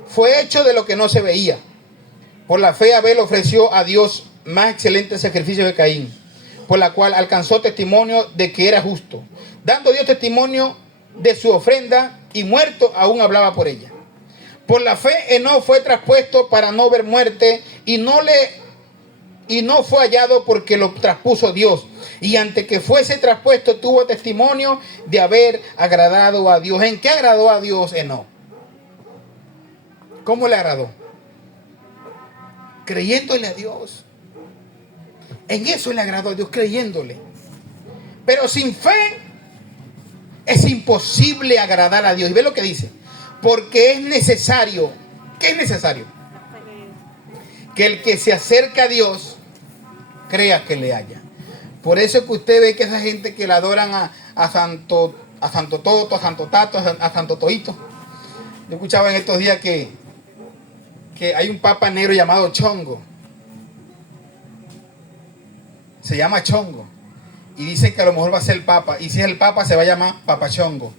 fue hecho de lo que no se veía. Por la fe Abel ofreció a Dios más excelente sacrificio que Caín, por la cual alcanzó testimonio de que era justo, dando Dios testimonio de su ofrenda, y muerto aún hablaba por ella. Por la fe Enoc fue traspuesto para no ver muerte, y no fue hallado porque lo traspuso Dios, y antes que fuese traspuesto tuvo testimonio de haber agradado a Dios. ¿En qué agradó a Dios Enoc? ¿Cómo le agradó? Creyéndole a Dios. En eso le agradó a Dios, creyéndole. Pero sin fe es imposible agradar a Dios. Y ve lo que dice: porque es necesario. ¿Qué es necesario? Que el que se acerca a Dios crea que le haya. Por eso es que usted ve que esa gente que le adoran a Santo Toto, a Santo Tato, a Santo Toito. Yo escuchaba en estos días que hay un papa negro llamado Chongo. Se llama Chongo. Y dice que a lo mejor va a ser el papa. Y si es el papa, se va a llamar Papa Chongo.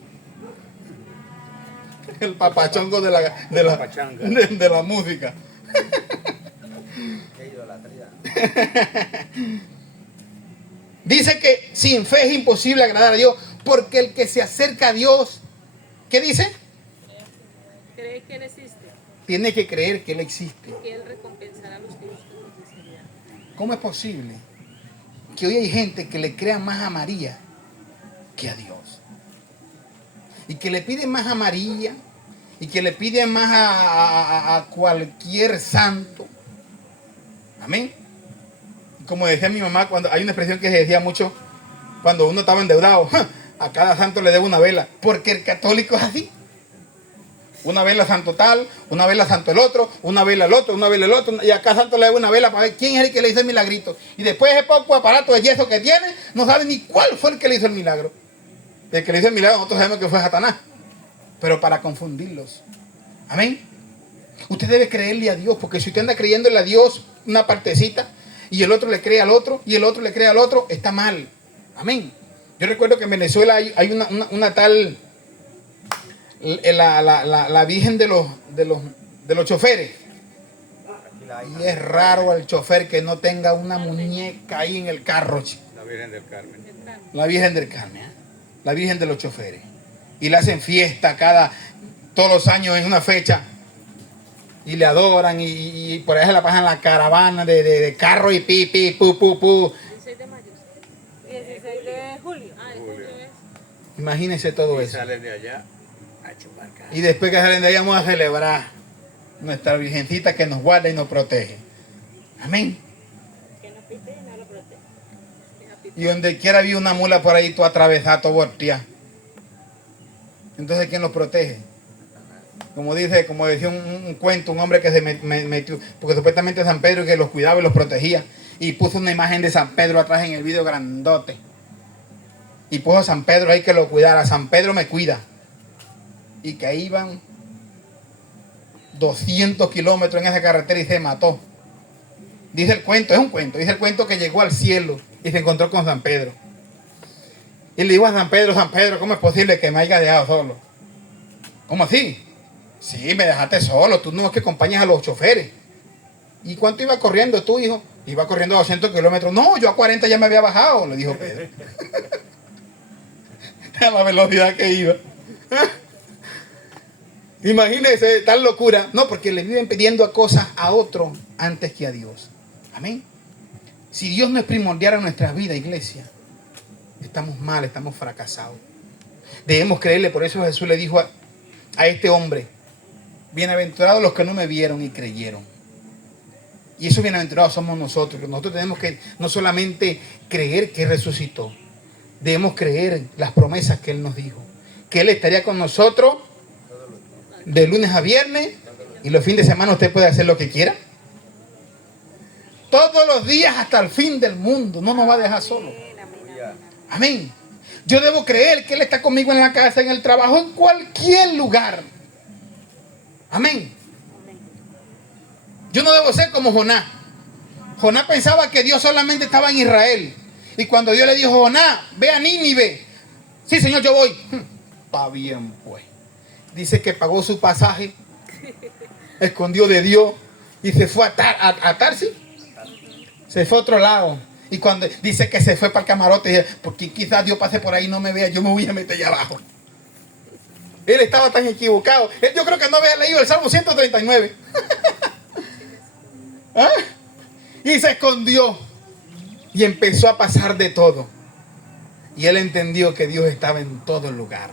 El papachongo de la música. Qué idolatría. Dice que sin fe es imposible agradar a Dios, porque el que se acerca a Dios, ¿qué dice? Cree que Él existe, Tiene que creer que Él existe. que Él recompensará a los que buscan con sinceridad. ¿Cómo es posible que hoy hay gente que le crea más a María que a Dios? Y que le pide más a María, y que le pide más a cualquier santo. Amén. Como decía mi mamá, cuando hay una expresión que se decía mucho cuando uno estaba endeudado: a cada santo le debo una vela, porque el católico es así. Una vela a santo tal, una vela a santo el otro, una vela al otro, una vela al otro, y a cada santo le debo una vela para ver quién es el que le hizo el milagrito. Y después ese poco aparato de yeso que tiene, no sabe ni cuál fue el que le hizo el milagro. El que le hizo el milagro nosotros sabemos que fue Satanás, pero para confundirlos. Amén. Usted debe creerle a Dios, porque si usted anda creyéndole a Dios una partecita, y el otro le cree al otro, y el otro le cree al otro, está mal. Amén. Yo recuerdo que en Venezuela hay una tal, la Virgen de los choferes. Y es raro el chofer que no tenga una muñeca ahí en el carro, chico. La Virgen del Carmen. La Virgen del Carmen, ¿eh? La Virgen de los choferes. Y le hacen fiesta todos los años en una fecha. Y le adoran, y por ahí se la pasan la caravana de carro y pi, pu, pu, pu. 16 de mayo. 16 de julio. Julio. Imagínense todo Y eso. salen de allá a chupar carne. Y después que salen de ahí vamos a celebrar nuestra Virgencita que nos guarda y nos protege. Amén. Que no pite y no lo protege. Y donde quiera vi una mula por ahí, tú atravesado, tú volteado. Entonces, ¿quién los protege? Como decía un cuento, un hombre que se metió, porque supuestamente San Pedro que los cuidaba y los protegía, y puso una imagen de San Pedro atrás en el video grandote. Y puso a San Pedro ahí que lo cuidara. San Pedro me cuida. Y que ahí iban 200 kilómetros en esa carretera y se mató. Dice el cuento, es un cuento, dice el cuento que llegó al cielo y se encontró con San Pedro. Y le dijo a San Pedro, ¿cómo es posible que me hayas dejado solo? ¿Cómo así? Sí, me dejaste solo, tú no es que acompañas a los choferes. ¿Y cuánto iba corriendo tú, hijo? Iba corriendo a 200 kilómetros. No, yo a 40 ya me había bajado, le dijo Pedro. A la velocidad que iba. Imagínese tal locura. No, porque le viven pidiendo a cosas a otro antes que a Dios. Amén. Si Dios no es primordial en nuestra vida, iglesia, estamos mal, estamos fracasados. Debemos creerle. Por eso Jesús le dijo a este hombre: bienaventurados los que no me vieron y creyeron. Y esos bienaventurados somos nosotros. Que nosotros tenemos que no solamente creer que resucitó, debemos creer las promesas que Él nos dijo. Que Él estaría con nosotros de lunes a viernes, y los fines de semana usted puede hacer lo que quiera. Todos los días hasta el fin del mundo. No nos va a dejar solos. Amén. Yo debo creer que Él está conmigo en la casa, en el trabajo, en cualquier lugar. Amén. Yo no debo ser como Jonás. Jonás pensaba que Dios solamente estaba en Israel. Y cuando Dios le dijo, Jonás, ve a Nínive. Sí, Señor, yo voy. Está bien, pues. Dice que pagó su pasaje, escondió de Dios y se fue a Tarsis. Se fue a otro lado. Y cuando dice que se fue para el camarote, porque quizás Dios pase por ahí y no me vea, yo me voy a meter allá abajo. Él estaba tan equivocado. Yo creo que no había leído el Salmo 139. ¿Ah? Y se escondió. Y empezó a pasar de todo. Y él entendió que Dios estaba en todo lugar.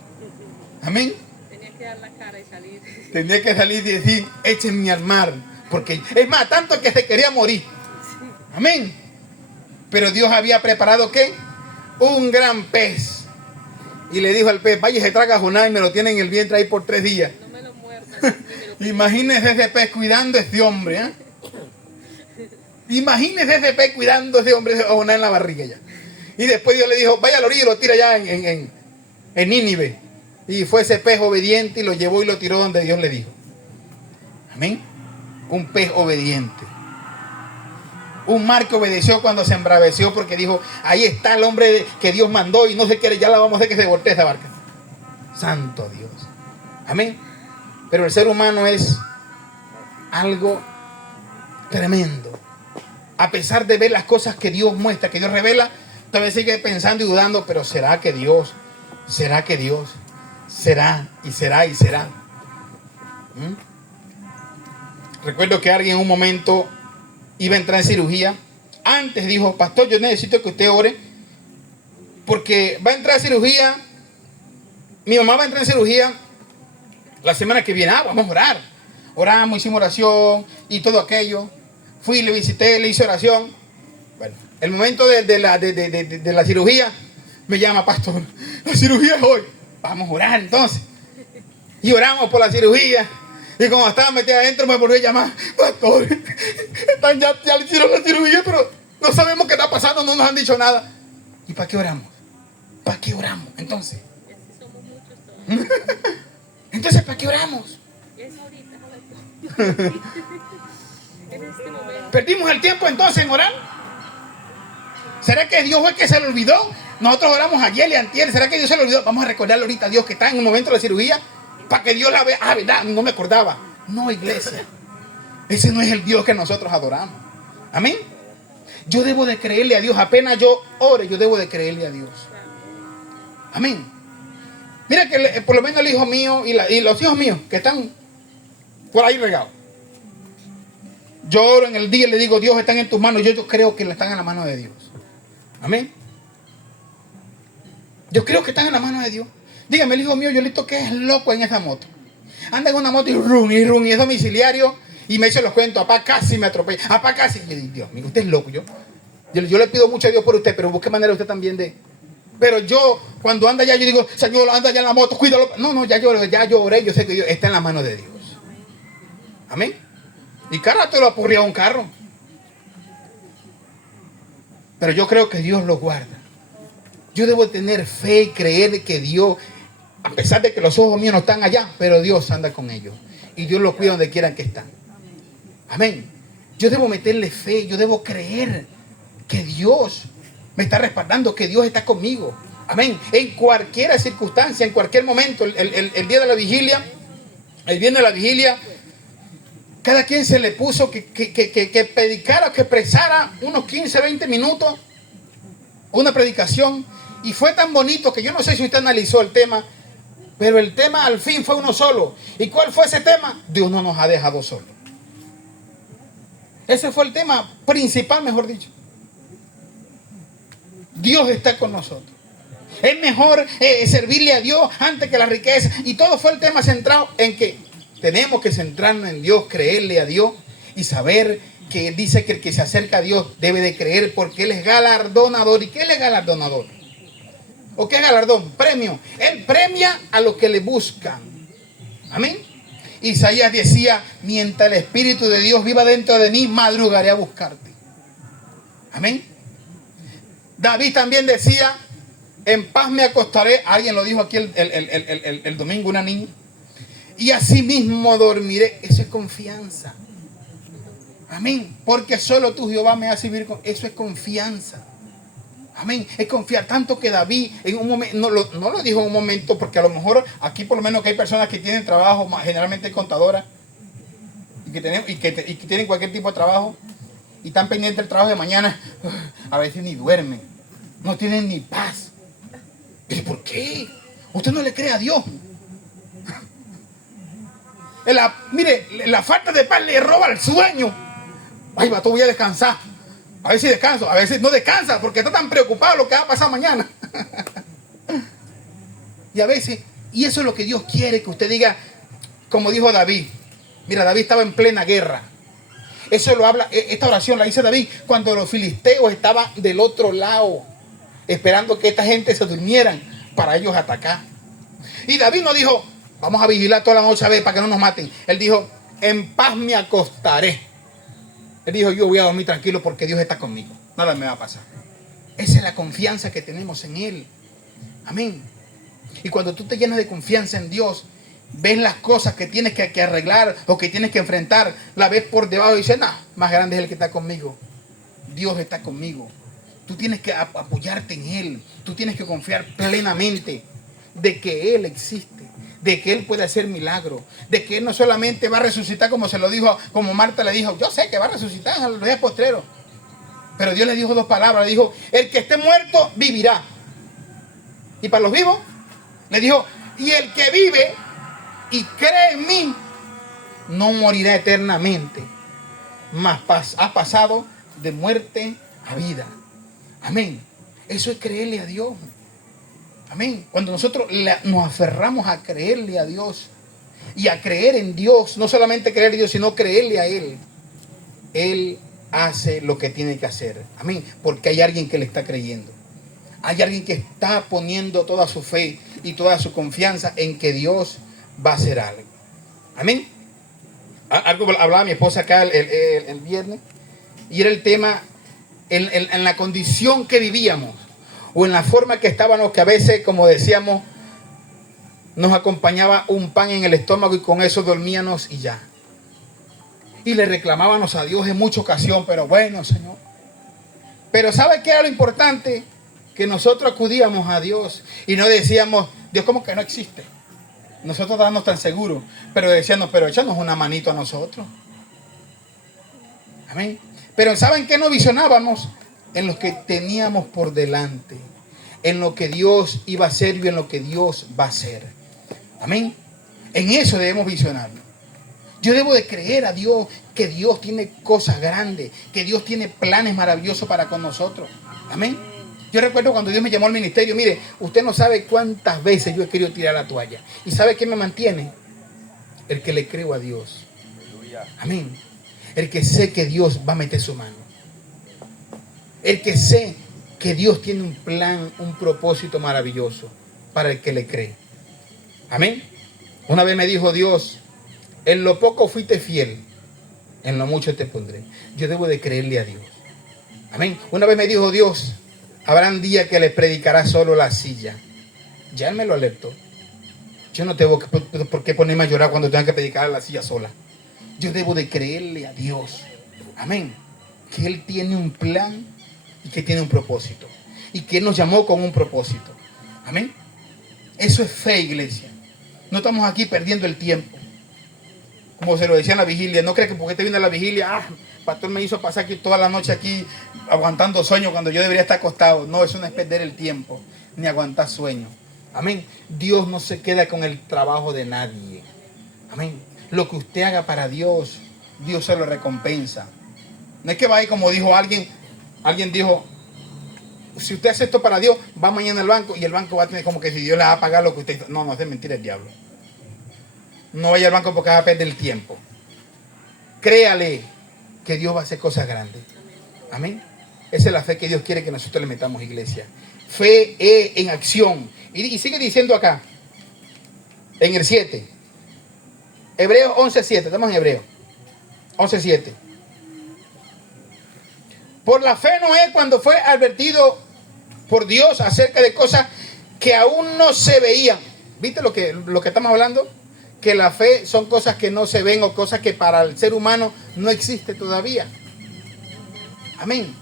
Amén. Tenía que dar la cara y salir. Tenía que salir y decir, échenme al mar. Porque es más, tanto que se quería morir. Amén. Pero Dios había preparado ¿qué? Un gran pez. Y le dijo al pez, vaya, se traga a Jonás y me lo tiene en el vientre ahí por 3 días. No me lo muerdas. Imagínese ese pez cuidando a ese hombre. ¿Eh? Imagínese ese pez cuidando a ese hombre, a Jonás en la barriga ya. Y después Dios le dijo, vaya al orilla y lo tira allá en Nínive. Y fue ese pez obediente y lo llevó y lo tiró donde Dios le dijo. Amén. Un pez obediente. Un mar que obedeció cuando se embraveció porque dijo, ahí está el hombre que Dios mandó y no se quiere, ya la vamos a hacer que se voltee esa barca. Santo Dios. Amén. Pero el ser humano es algo tremendo. A pesar de ver las cosas que Dios muestra, que Dios revela, todavía sigue pensando y dudando, pero ¿será que Dios? ¿Será que Dios? ¿Será? Y será y será. Recuerdo que alguien en un momento iba a entrar en cirugía. Antes dijo, pastor, yo necesito que usted ore porque va a entrar en cirugía. Mi mamá va a entrar en cirugía la semana que viene. Vamos a orar. Oramos, hicimos oración y todo aquello. Fui, le visité, le hice oración. Bueno, el momento de la cirugía me llama, pastor, la cirugía es hoy. Vamos a orar entonces. Y oramos por la cirugía. Y como estaba metida adentro me volvió a llamar, pastor, ya le hicieron la cirugía, pero no sabemos qué está pasando, no nos han dicho nada. ¿Y para qué oramos? ¿Para qué oramos? Entonces. Somos muchos todos. Entonces, ¿para qué oramos? Es ahorita. En este momento. ¿Perdimos el tiempo entonces en orar? ¿Será que Dios fue que se le olvidó? Nosotros oramos ayer y antier. ¿Será que Dios se le olvidó? Vamos a recordarle ahorita a Dios que está en el momento de la cirugía para que Dios la vea. Ah, verdad, no me acordaba. No, iglesia. Ese no es el Dios que nosotros adoramos. Amén. Yo debo de creerle a Dios. Apenas yo ore, yo debo de creerle a Dios. Amén. Mira que por lo menos el hijo mío y los hijos míos que están por ahí regados. Yo oro en el día y le digo, Dios, están en tus manos. Yo creo que están en la mano de Dios. Amén. Yo creo que están en la mano de Dios. Dígame, el hijo mío, Yolito, ¿qué es loco en esa moto? Anda en una moto y run, y es domiciliario. Y me echa los cuentos, papá casi me atropella. Papá casi. Y Dios mío, usted es loco. Yo le pido mucho a Dios por usted, pero busque manera usted también de. Pero yo, cuando anda allá, yo digo, Señor, anda allá en la moto, cuídalo. No, ya lloré, yo sé que Dios está en la mano de Dios. Amén. Y cada rato lo apurría a un carro. Pero yo creo que Dios lo guarda. Yo debo tener fe y creer que Dios, a pesar de que los ojos míos no están allá, pero Dios anda con ellos. Y Dios los cuida donde quieran que están. Amén. Yo debo meterle fe, yo debo creer que Dios me está respaldando, que Dios está conmigo. Amén. En cualquier circunstancia, en cualquier momento, el día de la vigilia, el viernes de la vigilia, cada quien se le puso que predicara, que expresara unos 15, 20 minutos, una predicación. Y fue tan bonito que yo no sé si usted analizó el tema, pero el tema al fin fue uno solo. ¿Y cuál fue ese tema? Dios no nos ha dejado solos. Ese fue el tema principal, mejor dicho. Dios está con nosotros. Es mejor servirle a Dios antes que la riqueza. Y todo fue el tema centrado en que tenemos que centrarnos en Dios, creerle a Dios y saber que dice que el que se acerca a Dios debe de creer porque Él es galardonador. ¿Y qué Él es galardonador? ¿O qué es galardón? Premio. Él premia a los que le buscan. Amén. Isaías decía, mientras el Espíritu de Dios viva dentro de mí, madrugaré a buscarte. Amén. David también decía, en paz me acostaré. Alguien lo dijo aquí el domingo, una niña. Y así mismo dormiré. Eso es confianza. Amén. Porque solo tú, Jehová, me haces vivir con. Eso es confianza. Amén. Es confiar tanto que David en un momento, no lo dijo en un momento, porque a lo mejor aquí por lo menos que hay personas que tienen trabajo, generalmente contadoras, y que tienen cualquier tipo de trabajo, y están pendientes del trabajo de mañana, a veces ni duermen, no tienen ni paz. ¿Pero por qué? Usted no le cree a Dios. Mire, la falta de paz le roba el sueño. Ay, vato, voy a descansar. A ver si descanso, a veces no descansa porque está tan preocupado lo que va a pasar mañana. Y a veces, y eso es lo que Dios quiere, que usted diga, como dijo David. Mira, David estaba en plena guerra. Eso lo habla, esta oración la dice David cuando los filisteos estaban del otro lado, esperando que esta gente se durmieran para ellos atacar. Y David no dijo, vamos a vigilar toda la noche a ver para que no nos maten. Él dijo, en paz me acostaré. Él dijo, yo voy a dormir tranquilo porque Dios está conmigo. Nada me va a pasar. Esa es la confianza que tenemos en Él. Amén. Y cuando tú te llenas de confianza en Dios, ves las cosas que tienes que arreglar o que tienes que enfrentar, la ves por debajo y dices, no, más grande es el que está conmigo. Dios está conmigo. Tú tienes que apoyarte en Él. Tú tienes que confiar plenamente de que Él existe, de que Él puede hacer milagros, de que Él no solamente va a resucitar como se lo dijo, como Marta le dijo, yo sé que va a resucitar en los días postreros. Pero Dios le dijo dos palabras, le dijo, el que esté muerto vivirá. Y para los vivos, le dijo, y el que vive y cree en mí, no morirá eternamente, mas ha pasado de muerte a vida. Amén. Eso es creerle a Dios. Amén. Cuando nosotros nos aferramos a creerle a Dios y a creer en Dios, no solamente creer en Dios, sino creerle a Él, Él hace lo que tiene que hacer. Amén. Porque hay alguien que le está creyendo. Hay alguien que está poniendo toda su fe y toda su confianza en que Dios va a hacer algo. Amén. Algo hablaba mi esposa acá el viernes, y era el tema en la condición que vivíamos, o en la forma que estábamos, que a veces, como decíamos, nos acompañaba un pan en el estómago y con eso dormíamos y ya. Y le reclamábamos a Dios en mucha ocasión, pero bueno, Señor. Pero ¿sabe qué era lo importante? Que nosotros acudíamos a Dios y no decíamos, Dios, ¿cómo que no existe? Nosotros estábamos tan seguros, pero decíamos, pero échanos una manito a nosotros. Amén. Pero ¿saben qué nos visionábamos? En lo que teníamos por delante, en lo que Dios iba a hacer y en lo que Dios va a hacer. Amén. En eso debemos visionarnos. Yo debo de creer a Dios que Dios tiene cosas grandes, que Dios tiene planes maravillosos para con nosotros. Amén. Yo recuerdo cuando Dios me llamó al ministerio, mire, usted no sabe cuántas veces yo he querido tirar la toalla. ¿Y sabe qué me mantiene? El que le creo a Dios. Amén. El que sé que Dios va a meter su mano. El que sé que Dios tiene un plan, un propósito maravilloso para el que le cree. Amén. Una vez me dijo Dios, en lo poco fuiste fiel, en lo mucho te pondré. Yo debo de creerle a Dios. Amén. Una vez me dijo Dios, habrán días que les predicará solo la silla. Ya Él me lo alertó. Yo no tengo por qué ponerme a llorar cuando tenga que predicar la silla sola. Yo debo de creerle a Dios. Amén. Que Él tiene un plan y que tiene un propósito. Y que Él nos llamó con un propósito. Amén. Eso es fe, iglesia. No estamos aquí perdiendo el tiempo. Como se lo decía en la vigilia. No crees que porque te viene a la vigilia, pastor me hizo pasar aquí toda la noche aquí aguantando sueño cuando yo debería estar acostado. No, eso no es perder el tiempo, ni aguantar sueño. Amén. Dios no se queda con el trabajo de nadie. Amén. Lo que usted haga para Dios, Dios se lo recompensa. No es que vaya como dijo alguien dijo, si usted hace esto para Dios, va mañana al banco y el banco va a tener como que si Dios le va a pagar lo que usted... No, es mentira el diablo. No vaya al banco porque va a perder el tiempo. Créale que Dios va a hacer cosas grandes. Amén. Esa es la fe que Dios quiere que nosotros le metamos, iglesia. Fe en acción. Y sigue diciendo acá, en el 7. Hebreos 11:7. Estamos en Hebreos 11:7. Por la fe Noé, cuando fue advertido por Dios acerca de cosas que aún no se veían. ¿Viste lo que estamos hablando? Que la fe son cosas que no se ven o cosas que para el ser humano no existe todavía. Amén.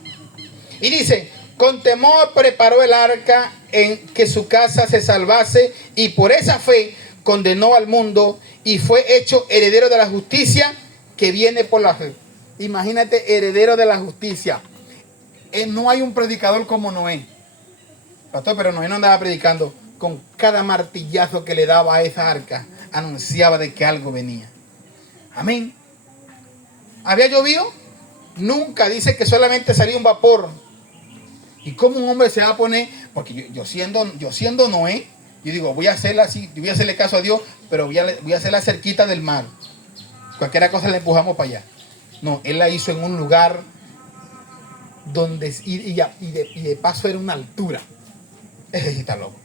Y dice, Con temor preparó el arca en que su casa se salvase, y por esa fe condenó al mundo y fue hecho heredero de la justicia que viene por la fe. Imagínate, heredero de la justicia. No hay un predicador como Noé. Pastor, pero Noé no andaba predicando. Con cada martillazo que le daba a esa arca, anunciaba de que algo venía. Amén. ¿Había llovido? Nunca. Dice que solamente salía un vapor. ¿Y cómo un hombre se va a poner? Porque yo siendo Noé, yo digo, voy a hacerla así, voy a hacerle caso a Dios, pero voy a hacerla cerquita del mar. Cualquier cosa le empujamos para allá. No, él la hizo en un lugar donde, y de paso era una altura. Ese sí está loco.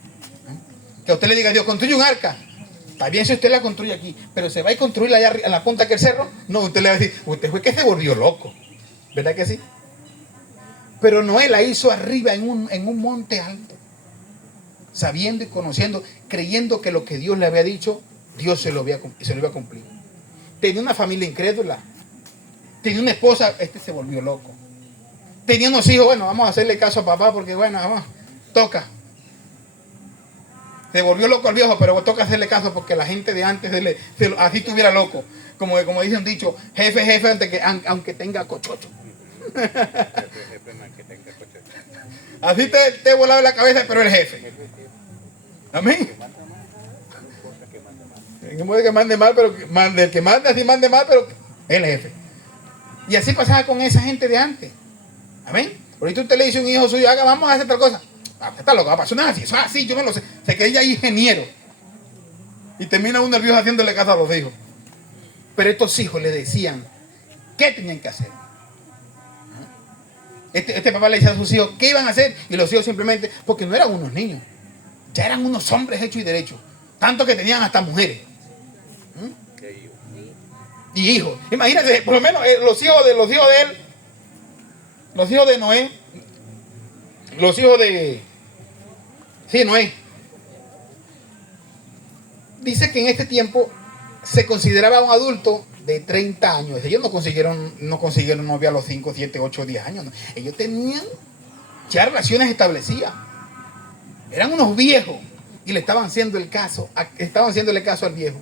Que a usted le diga a Dios, construye un arca. Está bien si usted la construye aquí, pero se va a construirla allá en la punta que el cerro. No, usted le va a decir, usted fue que se volvió loco. ¿Verdad que sí? Pero Noé la hizo arriba en un monte alto, sabiendo y conociendo, creyendo que lo que Dios le había dicho, Dios se lo iba a cumplir. Tenía una familia incrédula. Tenía una esposa, se volvió loco. Tenía unos hijos, bueno, vamos a hacerle caso a papá porque bueno, vamos, toca. Se volvió loco el viejo, pero toca hacerle caso porque la gente de antes así estuviera loco. Como dice un dicho, jefe, aunque tenga cochocho. Así te volaba la cabeza, pero el jefe. Amén. Que mande mal, pero el que mande así mande mal, pero el jefe. Y así pasaba con esa gente de antes. Amén. Ahorita usted le dice a un hijo suyo, vamos a hacer tal cosa. Está loco, papá, eso no es así, eso es así, yo me lo sé. Se creía ingeniero. Y termina uno nervioso haciéndole caso a los hijos. Pero estos hijos le decían qué tenían que hacer. Este papá le decía a sus hijos qué iban a hacer, y los hijos simplemente, porque no eran unos niños, ya eran unos hombres hechos y derechos, tanto que tenían hasta mujeres. Y hijos. Imagínate, por lo menos los hijos de él, los hijos de Noé, los hijos de Noé. Dice que en este tiempo se consideraba un adulto de 30 años. Ellos no consiguieron novia a los 5, 7, 8, 10 años. No. Ellos tenían ya relaciones establecidas. Eran unos viejos y le estaban haciéndole caso al viejo.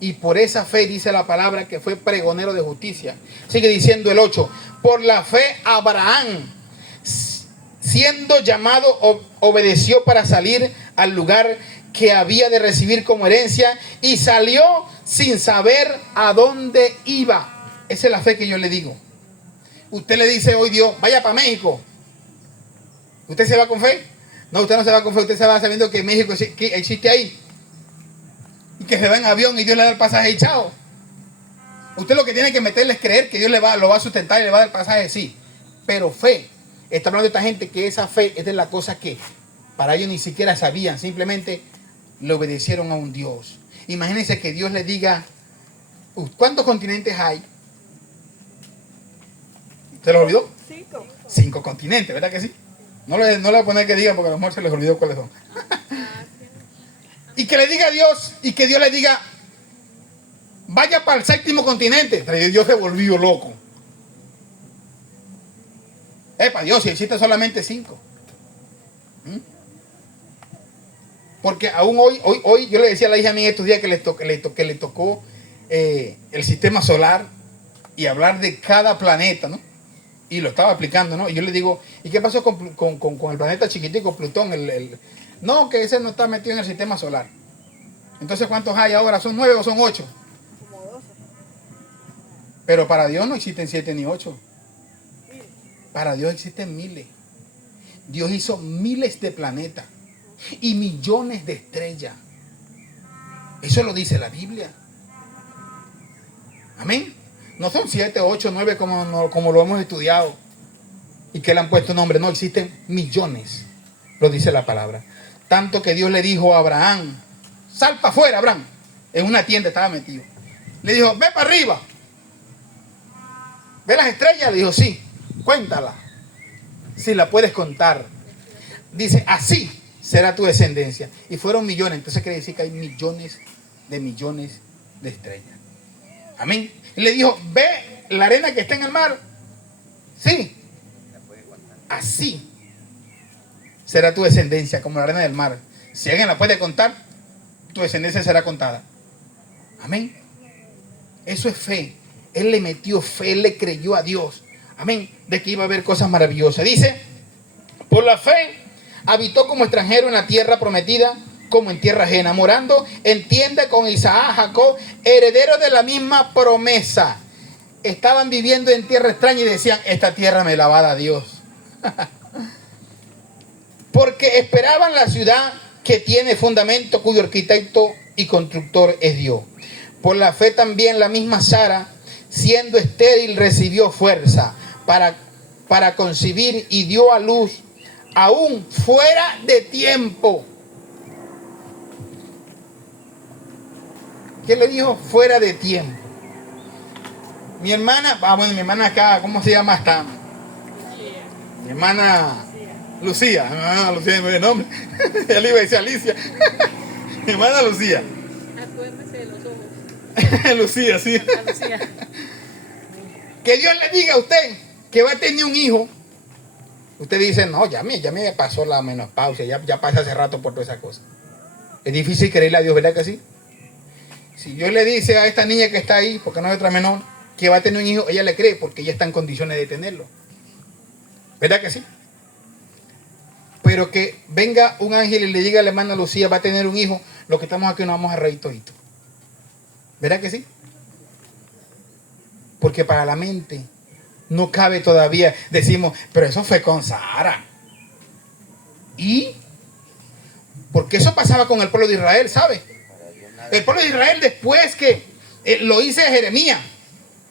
Y por esa fe dice la palabra que fue pregonero de justicia. Sigue diciendo el 8. Por la fe Abraham, siendo llamado, obedeció para salir al lugar que había de recibir como herencia, y salió sin saber a dónde iba. Esa es la fe que yo le digo. Usted le dice hoy Dios, vaya para México. ¿Usted se va con fe? No, usted no se va con fe, usted se va sabiendo que México existe ahí. Y que se va en avión y Dios le da el pasaje y chao. Usted lo que tiene que meterle es creer que Dios lo va a sustentar y le va a dar el pasaje, sí. Pero fe. Está hablando de esta gente que esa fe es de la cosa que para ellos ni siquiera sabían. Simplemente le obedecieron a un Dios. Imagínense que Dios le diga, ¿cuántos continentes hay? ¿Se lo olvidó? 5. 5 continentes, ¿verdad que sí? No le voy a poner que digan porque a lo mejor se les olvidó cuáles son. Y que le diga a Dios, y que Dios le diga, vaya para el 7º continente. Dios se volvió loco. Para Dios, si existe solamente 5. Porque aún hoy yo le decía a la hija mía estos días que le tocó el sistema solar y hablar de cada planeta, ¿no? Y lo estaba aplicando, ¿no? Y yo le digo, ¿y qué pasó con el planeta chiquitico, Plutón? No, que ese no está metido en el sistema solar. Entonces, ¿cuántos hay ahora? ¿Son 9 o son 8? Como 12. Pero para Dios no existen 7 ni 8. Para Dios existen miles. Dios hizo miles de planetas y millones de estrellas. Eso lo dice la Biblia. Amén. No son 7, 8, 9 como lo hemos estudiado y que le han puesto nombre. No, existen millones. Lo dice la palabra. Tanto que Dios le dijo a Abraham, sal para afuera, Abraham. En una tienda estaba metido. Le dijo, ve para arriba. ¿Ve las estrellas? Le dijo, sí. Cuéntala. Si la puedes contar. Dice, así será tu descendencia. Y fueron millones. Entonces quiere decir que hay millones de estrellas. Amén. Y le dijo, ve la arena que está en el mar. Sí. Así será tu descendencia, como la arena del mar. Si alguien la puede contar, tu descendencia será contada. Amén. Eso es fe. Él le metió fe, él le creyó a Dios. Amén. De que iba a haber cosas maravillosas. Dice, por la fe habitó como extranjero en la tierra prometida, como en tierra ajena, morando en tienda con Isaac, Jacob, herederos de la misma promesa. Estaban viviendo en tierra extraña y decían, esta tierra me la va a dar Dios. Porque esperaban la ciudad que tiene fundamento, cuyo arquitecto y constructor es Dios. Por la fe también la misma Sara, siendo estéril, recibió fuerza para concebir y dio a luz aún fuera de tiempo. ¿Qué le dijo? Fuera de tiempo. Mi hermana, mi hermana acá, ¿cómo se llama esta? Mi hermana Lucía. Mi hermana Lucía me dio nombre. Ya le iba a decir Alicia. Mi hermana Lucía. Acuérdese de los ojos. Lucía, sí. Lucía. Que Dios le diga a usted que va a tener un hijo. Usted dice, no, ya me pasó la menopausia, ya pasa hace rato por toda esa cosa. Es difícil creerle a Dios, ¿verdad que sí? Si Dios le dice a esta niña que está ahí, porque no hay otra menor, que va a tener un hijo, ella le cree porque ella está en condiciones de tenerlo. ¿Verdad que sí? Pero que venga un ángel y le diga a la hermana Lucía, va a tener un hijo, lo que estamos aquí nos vamos a reír todito. ¿Verdad que sí? Porque para la mente no cabe todavía, decimos, pero eso fue con Sara. ¿Y? Porque eso pasaba con el pueblo de Israel, ¿sabe? El pueblo de Israel después que lo dice Jeremías,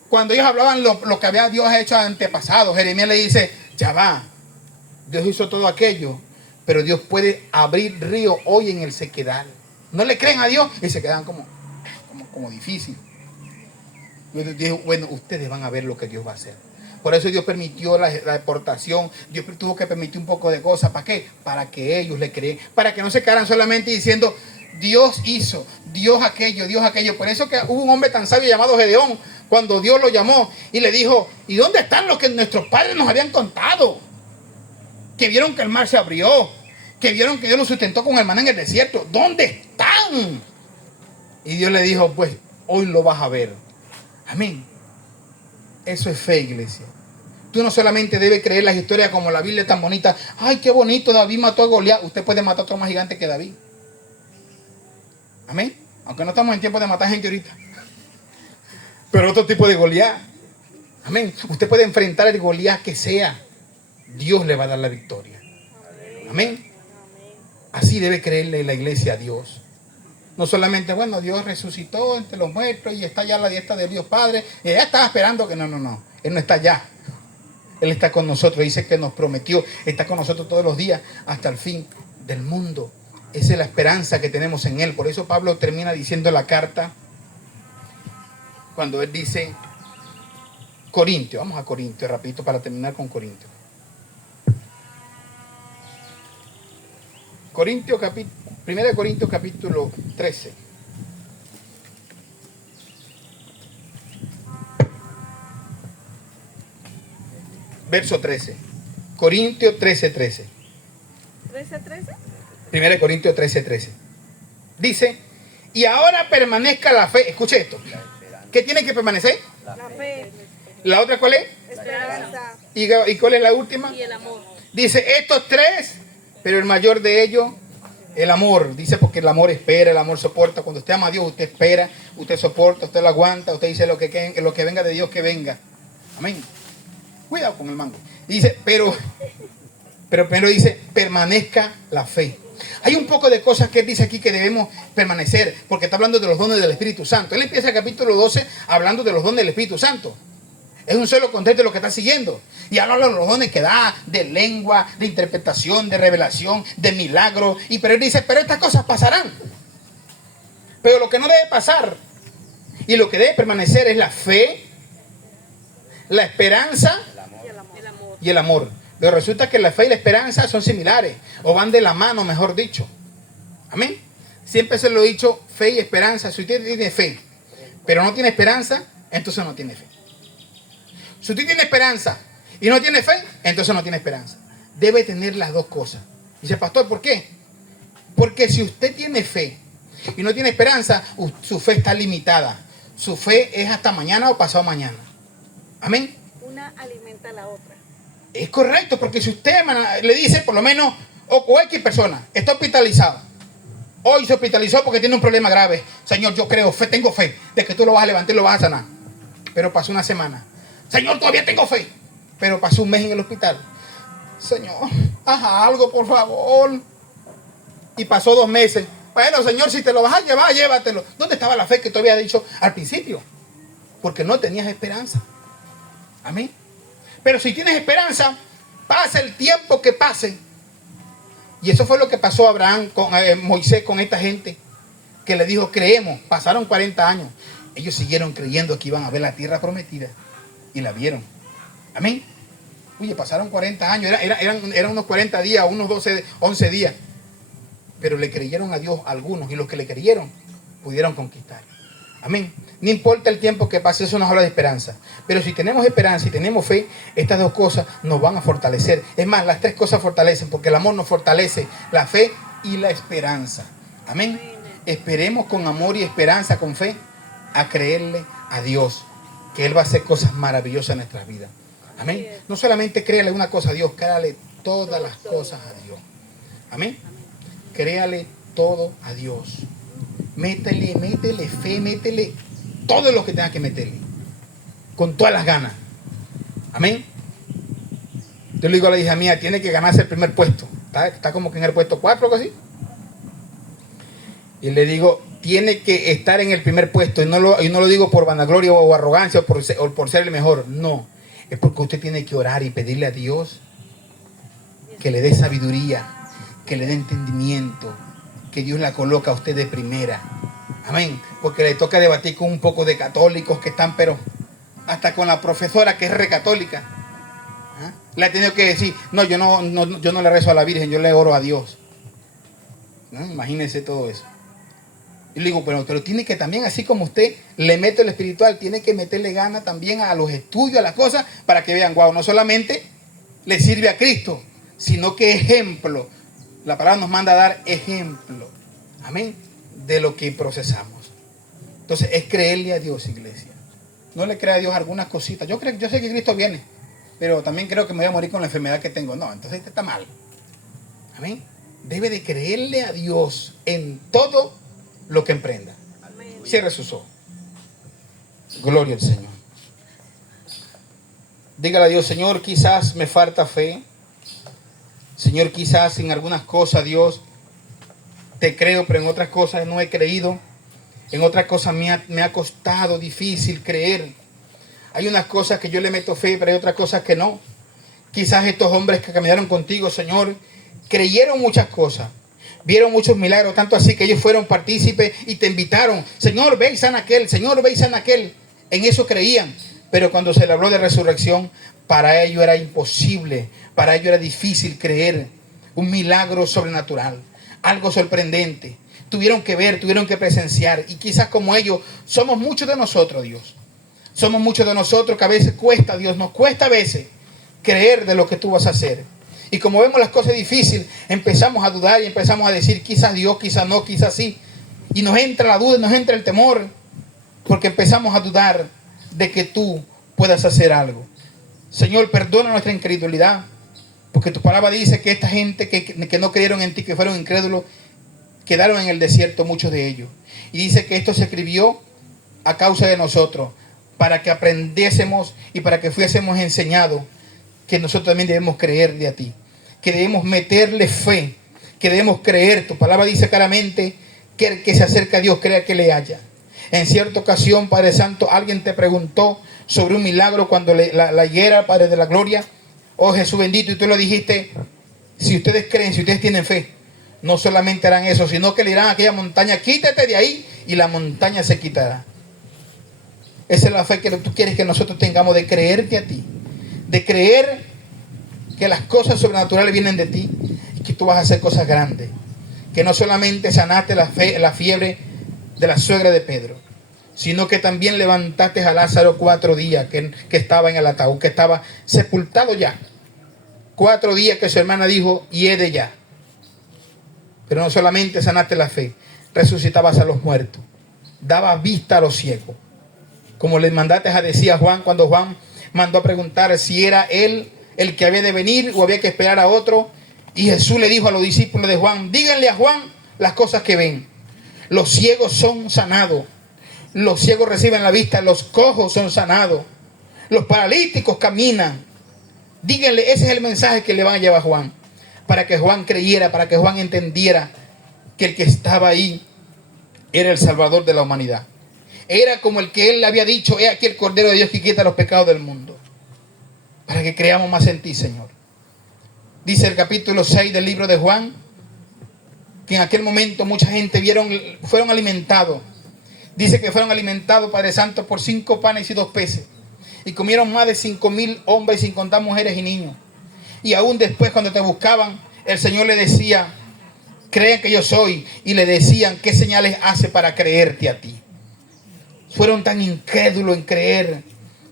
cuando ellos hablaban lo que había Dios hecho antepasado, Jeremías le dice, ya va, Dios hizo todo aquello, pero Dios puede abrir río hoy en el sequedal. No le creen a Dios y se quedan como difícil. Dios dijo, bueno, ustedes van a ver lo que Dios va a hacer. Por eso Dios permitió la deportación. Dios tuvo que permitir un poco de cosas. ¿Para qué? Para que ellos le creen. Para que no se quedaran solamente diciendo, Dios hizo, Dios aquello, Dios aquello. Por eso que hubo un hombre tan sabio llamado Gedeón, cuando Dios lo llamó y le dijo, ¿y dónde están los que nuestros padres nos habían contado? Que vieron que el mar se abrió, que vieron que Dios los sustentó con el maná en el desierto. ¿Dónde están? Y Dios le dijo, pues hoy lo vas a ver. Amén. Eso es fe, iglesia. Tú no solamente debes creer las historias como la Biblia es tan bonita. Ay, qué bonito, David mató a Goliat. Usted puede matar a otro más gigante que David. Amén. Aunque no estamos en tiempo de matar gente ahorita. Pero otro tipo de Goliat. Amén. Usted puede enfrentar el Goliat que sea. Dios le va a dar la victoria. Amén. Así debe creerle la iglesia a Dios. No solamente, bueno, Dios resucitó entre los muertos y está ya a la diestra de Dios Padre. Y ella estaba esperando que no. Él no está allá. Él está con nosotros. Dice que nos prometió. Está con nosotros todos los días hasta el fin del mundo. Esa es la esperanza que tenemos en Él. Por eso Pablo termina diciendo la carta cuando él dice Corintio. Vamos a Corintio, rapidito para terminar con Corintio. Corintio 1 Corintios capítulo 13. Verso 13. Corintios 13:13. ¿13:13? 1 Corintios 13:13. Dice, y ahora permanezca la fe. Escuche esto. ¿Qué tiene que permanecer? La fe. ¿La otra cuál es? Esperanza. ¿Y cuál es la última? Y el amor. Dice, estos tres, pero el mayor de ellos, el amor. Dice, porque el amor espera, el amor soporta. Cuando usted ama a Dios, usted espera, usted soporta, usted lo aguanta, usted dice lo que venga de Dios, que venga. Amén. Cuidado con el mango. Dice, pero primero dice, permanezca la fe. Hay un poco de cosas que él dice aquí que debemos permanecer, porque está hablando de los dones del Espíritu Santo. Él empieza el capítulo 12 hablando de los dones del Espíritu Santo. Es un solo contexto de lo que está siguiendo. Y habla de los dones que da, de lengua, de interpretación, de revelación, de milagro. Pero él dice, pero estas cosas pasarán. Pero lo que no debe pasar y lo que debe permanecer es la fe, la esperanza y el amor. Pero resulta que la fe y la esperanza son similares, o van de la mano, mejor dicho. Amén. Siempre se lo he dicho, fe y esperanza. Si usted tiene fe, pero no tiene esperanza, entonces no tiene fe. Si usted tiene esperanza y no tiene fe, entonces no tiene esperanza. Debe tener las dos cosas. Dice, pastor, ¿por qué? Porque si usted tiene fe y no tiene esperanza, su fe está limitada. Su fe es hasta mañana o pasado mañana. Amén. Una alimenta a la otra. Es correcto, porque si usted le dice, por lo menos, o X persona está hospitalizado, hoy se hospitalizó porque tiene un problema grave. Señor, yo creo, tengo fe de que tú lo vas a levantar y lo vas a sanar. Pero pasó una semana. Señor, todavía tengo fe. Pero pasó un mes en el hospital. Señor, haz algo, por favor. Y pasó 2 meses. Bueno, Señor, si te lo vas a llevar, llévatelo. ¿Dónde estaba la fe que tú habías dicho al principio? Porque no tenías esperanza. Amén. Pero si tienes esperanza, pasa el tiempo que pase. Y eso fue lo que pasó a Abraham, con Moisés, con esta gente. Que le dijo, creemos. Pasaron 40 años. Ellos siguieron creyendo que iban a ver la tierra prometida. Y la vieron. Amén. Oye, pasaron 40 años. Eran unos 40 días, unos 11 días. Pero le creyeron a Dios algunos. Y los que le creyeron pudieron conquistar. Amén. No importa el tiempo que pase, eso nos habla de esperanza. Pero si tenemos esperanza y tenemos fe, estas 2 cosas nos van a fortalecer. Es más, las 3 cosas fortalecen, porque el amor nos fortalece, la fe y la esperanza. Amén. Esperemos con amor y esperanza, con fe, a creerle a Dios, que Él va a hacer cosas maravillosas en nuestras vidas. Amén. No solamente créale una cosa a Dios, créale todas las cosas a Dios. Amén. Créale todo a Dios. Métele fe, métele todo lo que tenga que meterle. Con todas las ganas. Amén. Yo le digo a la hija mía, tiene que ganarse el primer puesto. Está como que en el puesto 4 o algo así. Y le digo, tiene que estar en el primer puesto. Y no lo digo por vanagloria o arrogancia o por ser el mejor. No. Es porque usted tiene que orar y pedirle a Dios que le dé sabiduría, que le dé entendimiento, que Dios la coloca a usted de primera. Amén. Porque le toca debatir con un poco de católicos que están, pero hasta con la profesora que es recatólica. ¿Ah? Le ha tenido que decir, no, yo no le rezo a la Virgen, yo le oro a Dios. ¿No? Imagínense todo eso. Y le digo, pero tiene que también, así como usted le mete lo espiritual, tiene que meterle gana también a los estudios, a las cosas, para que vean, wow, no solamente le sirve a Cristo, sino que ejemplo. La palabra nos manda a dar ejemplo. Amén. De lo que procesamos. Entonces es creerle a Dios, iglesia. No le crea a Dios algunas cositas. Yo sé que Cristo viene, pero también creo que me voy a morir con la enfermedad que tengo. No, entonces está mal. Amén. Debe de creerle a Dios en todo lo que emprenda. Cierre sus ojos. Gloria al Señor. Dígale a Dios, Señor, quizás me falta fe. Señor, quizás en algunas cosas, Dios, te creo, pero en otras cosas no he creído. En otras cosas me ha costado difícil creer. Hay unas cosas que yo le meto fe, pero hay otras cosas que no. Quizás estos hombres que caminaron contigo, Señor, creyeron muchas cosas. Vieron muchos milagros, tanto así que ellos fueron partícipes y te invitaron. Señor, ve y sana aquel. Señor, ve y sana aquel. En eso creían. Pero cuando se le habló de resurrección, para ellos era imposible. Para ellos era difícil creer. Un milagro sobrenatural. Algo sorprendente. Tuvieron que ver, tuvieron que presenciar. Y quizás como ellos, somos muchos de nosotros, Dios. Somos muchos de nosotros que a veces cuesta, Dios, nos cuesta a veces creer de lo que tú vas a hacer. Y como vemos las cosas difíciles, empezamos a dudar y empezamos a decir, quizás Dios, quizás no, quizás sí. Y nos entra la duda, nos entra el temor, porque empezamos a dudar de que tú puedas hacer algo. Señor, perdona nuestra incredulidad, porque tu palabra dice que esta gente que no creyeron en ti, que fueron incrédulos, quedaron en el desierto muchos de ellos. Y dice que esto se escribió a causa de nosotros, para que aprendiésemos y para que fuésemos enseñados que nosotros también debemos creer de a ti, que debemos meterle fe, que debemos creer. Tu palabra dice claramente que el que se acerca a Dios crea que le haya. En cierta ocasión, Padre Santo, alguien te preguntó sobre un milagro cuando la higuera, Padre de la gloria, oh Jesús bendito, y tú lo dijiste, si ustedes creen, si ustedes tienen fe, no solamente harán eso, sino que le dirán a aquella montaña, quítate de ahí, y la montaña se quitará. Esa es la fe que tú quieres que nosotros tengamos, de creerte a ti, de creer que las cosas sobrenaturales vienen de ti y que tú vas a hacer cosas grandes. Que no solamente sanaste la fiebre de la suegra de Pedro, sino que también levantaste a Lázaro 4 días que estaba en el ataúd, que estaba sepultado ya. 4 días que su hermana dijo, hiede ya. Pero no solamente sanaste la fe, resucitabas a los muertos, dabas vista a los ciegos. Como le mandaste a decir a Juan, cuando Juan mandó a preguntar si era él el que había de venir o había que esperar a otro. Y Jesús le dijo a los discípulos de Juan, díganle a Juan las cosas que ven. Los ciegos son sanados, los ciegos reciben la vista, los cojos son sanados, los paralíticos caminan. Díganle, ese es el mensaje que le van a llevar a Juan, para que Juan creyera, para que Juan entendiera que el que estaba ahí era el Salvador de la humanidad. Era como el que él le había dicho, he aquí el Cordero de Dios que quita los pecados del mundo. Para que creamos más en ti, Señor. Dice el capítulo 6 del libro de Juan, que en aquel momento mucha gente fueron alimentados. Dice que fueron alimentados, Padre Santo, por 5 panes y 2 peces. Y comieron más de 5,000 hombres, sin contar mujeres y niños. Y aún después, cuando te buscaban, el Señor le decía, crean que yo soy. Y le decían, ¿qué señales hace para creerte a ti? Fueron tan incrédulos en creer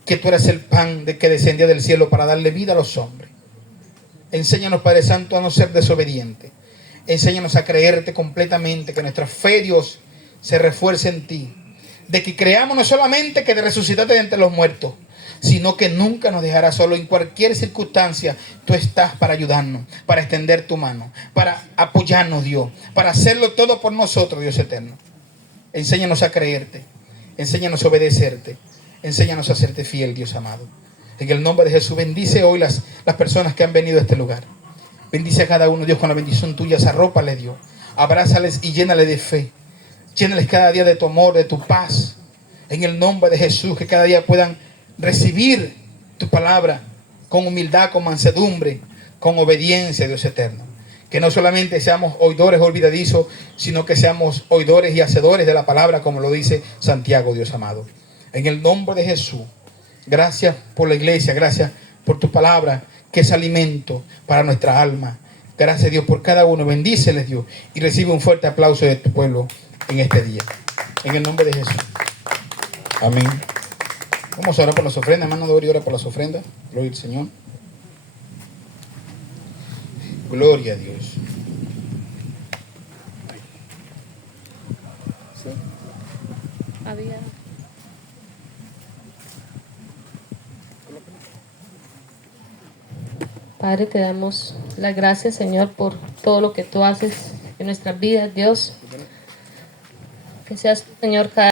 que tú eres el pan que descendía del cielo para darle vida a los hombres. Enséñanos, Padre Santo, a no ser desobedientes. Enséñanos a creerte completamente, que nuestra fe, Dios, se refuerce en ti. De que creamos no solamente que te resucitaste de entre los muertos, sino que nunca nos dejarás solo. En cualquier circunstancia, tú estás para ayudarnos, para extender tu mano, para apoyarnos, Dios, para hacerlo todo por nosotros, Dios eterno. Enséñanos a creerte, enséñanos a obedecerte, enséñanos a serte fiel, Dios amado. En el nombre de Jesús, bendice hoy las personas que han venido a este lugar. Bendice a cada uno, Dios, con la bendición tuya. Arrópale, Dios. Abrázales y llénale de fe. Llénales cada día de tu amor, de tu paz. En el nombre de Jesús, que cada día puedan recibir tu palabra con humildad, con mansedumbre, con obediencia, Dios eterno. Que no solamente seamos oidores olvidadizos, sino que seamos oidores y hacedores de la palabra, como lo dice Santiago, Dios amado. En el nombre de Jesús, gracias por la iglesia, gracias por tu palabra, que es alimento para nuestra alma. Gracias, Dios, por cada uno. Bendíceles, Dios, y recibe un fuerte aplauso de tu pueblo en este día. En el nombre de Jesús. Amén. Vamos a orar por las ofrendas, hermano Dori, ora por las ofrendas. Gloria al Señor. Gloria a Dios. Sí. Había. Padre, te damos las gracias, Señor, por todo lo que tú haces en nuestras vidas, Dios. Que seas, Señor, cada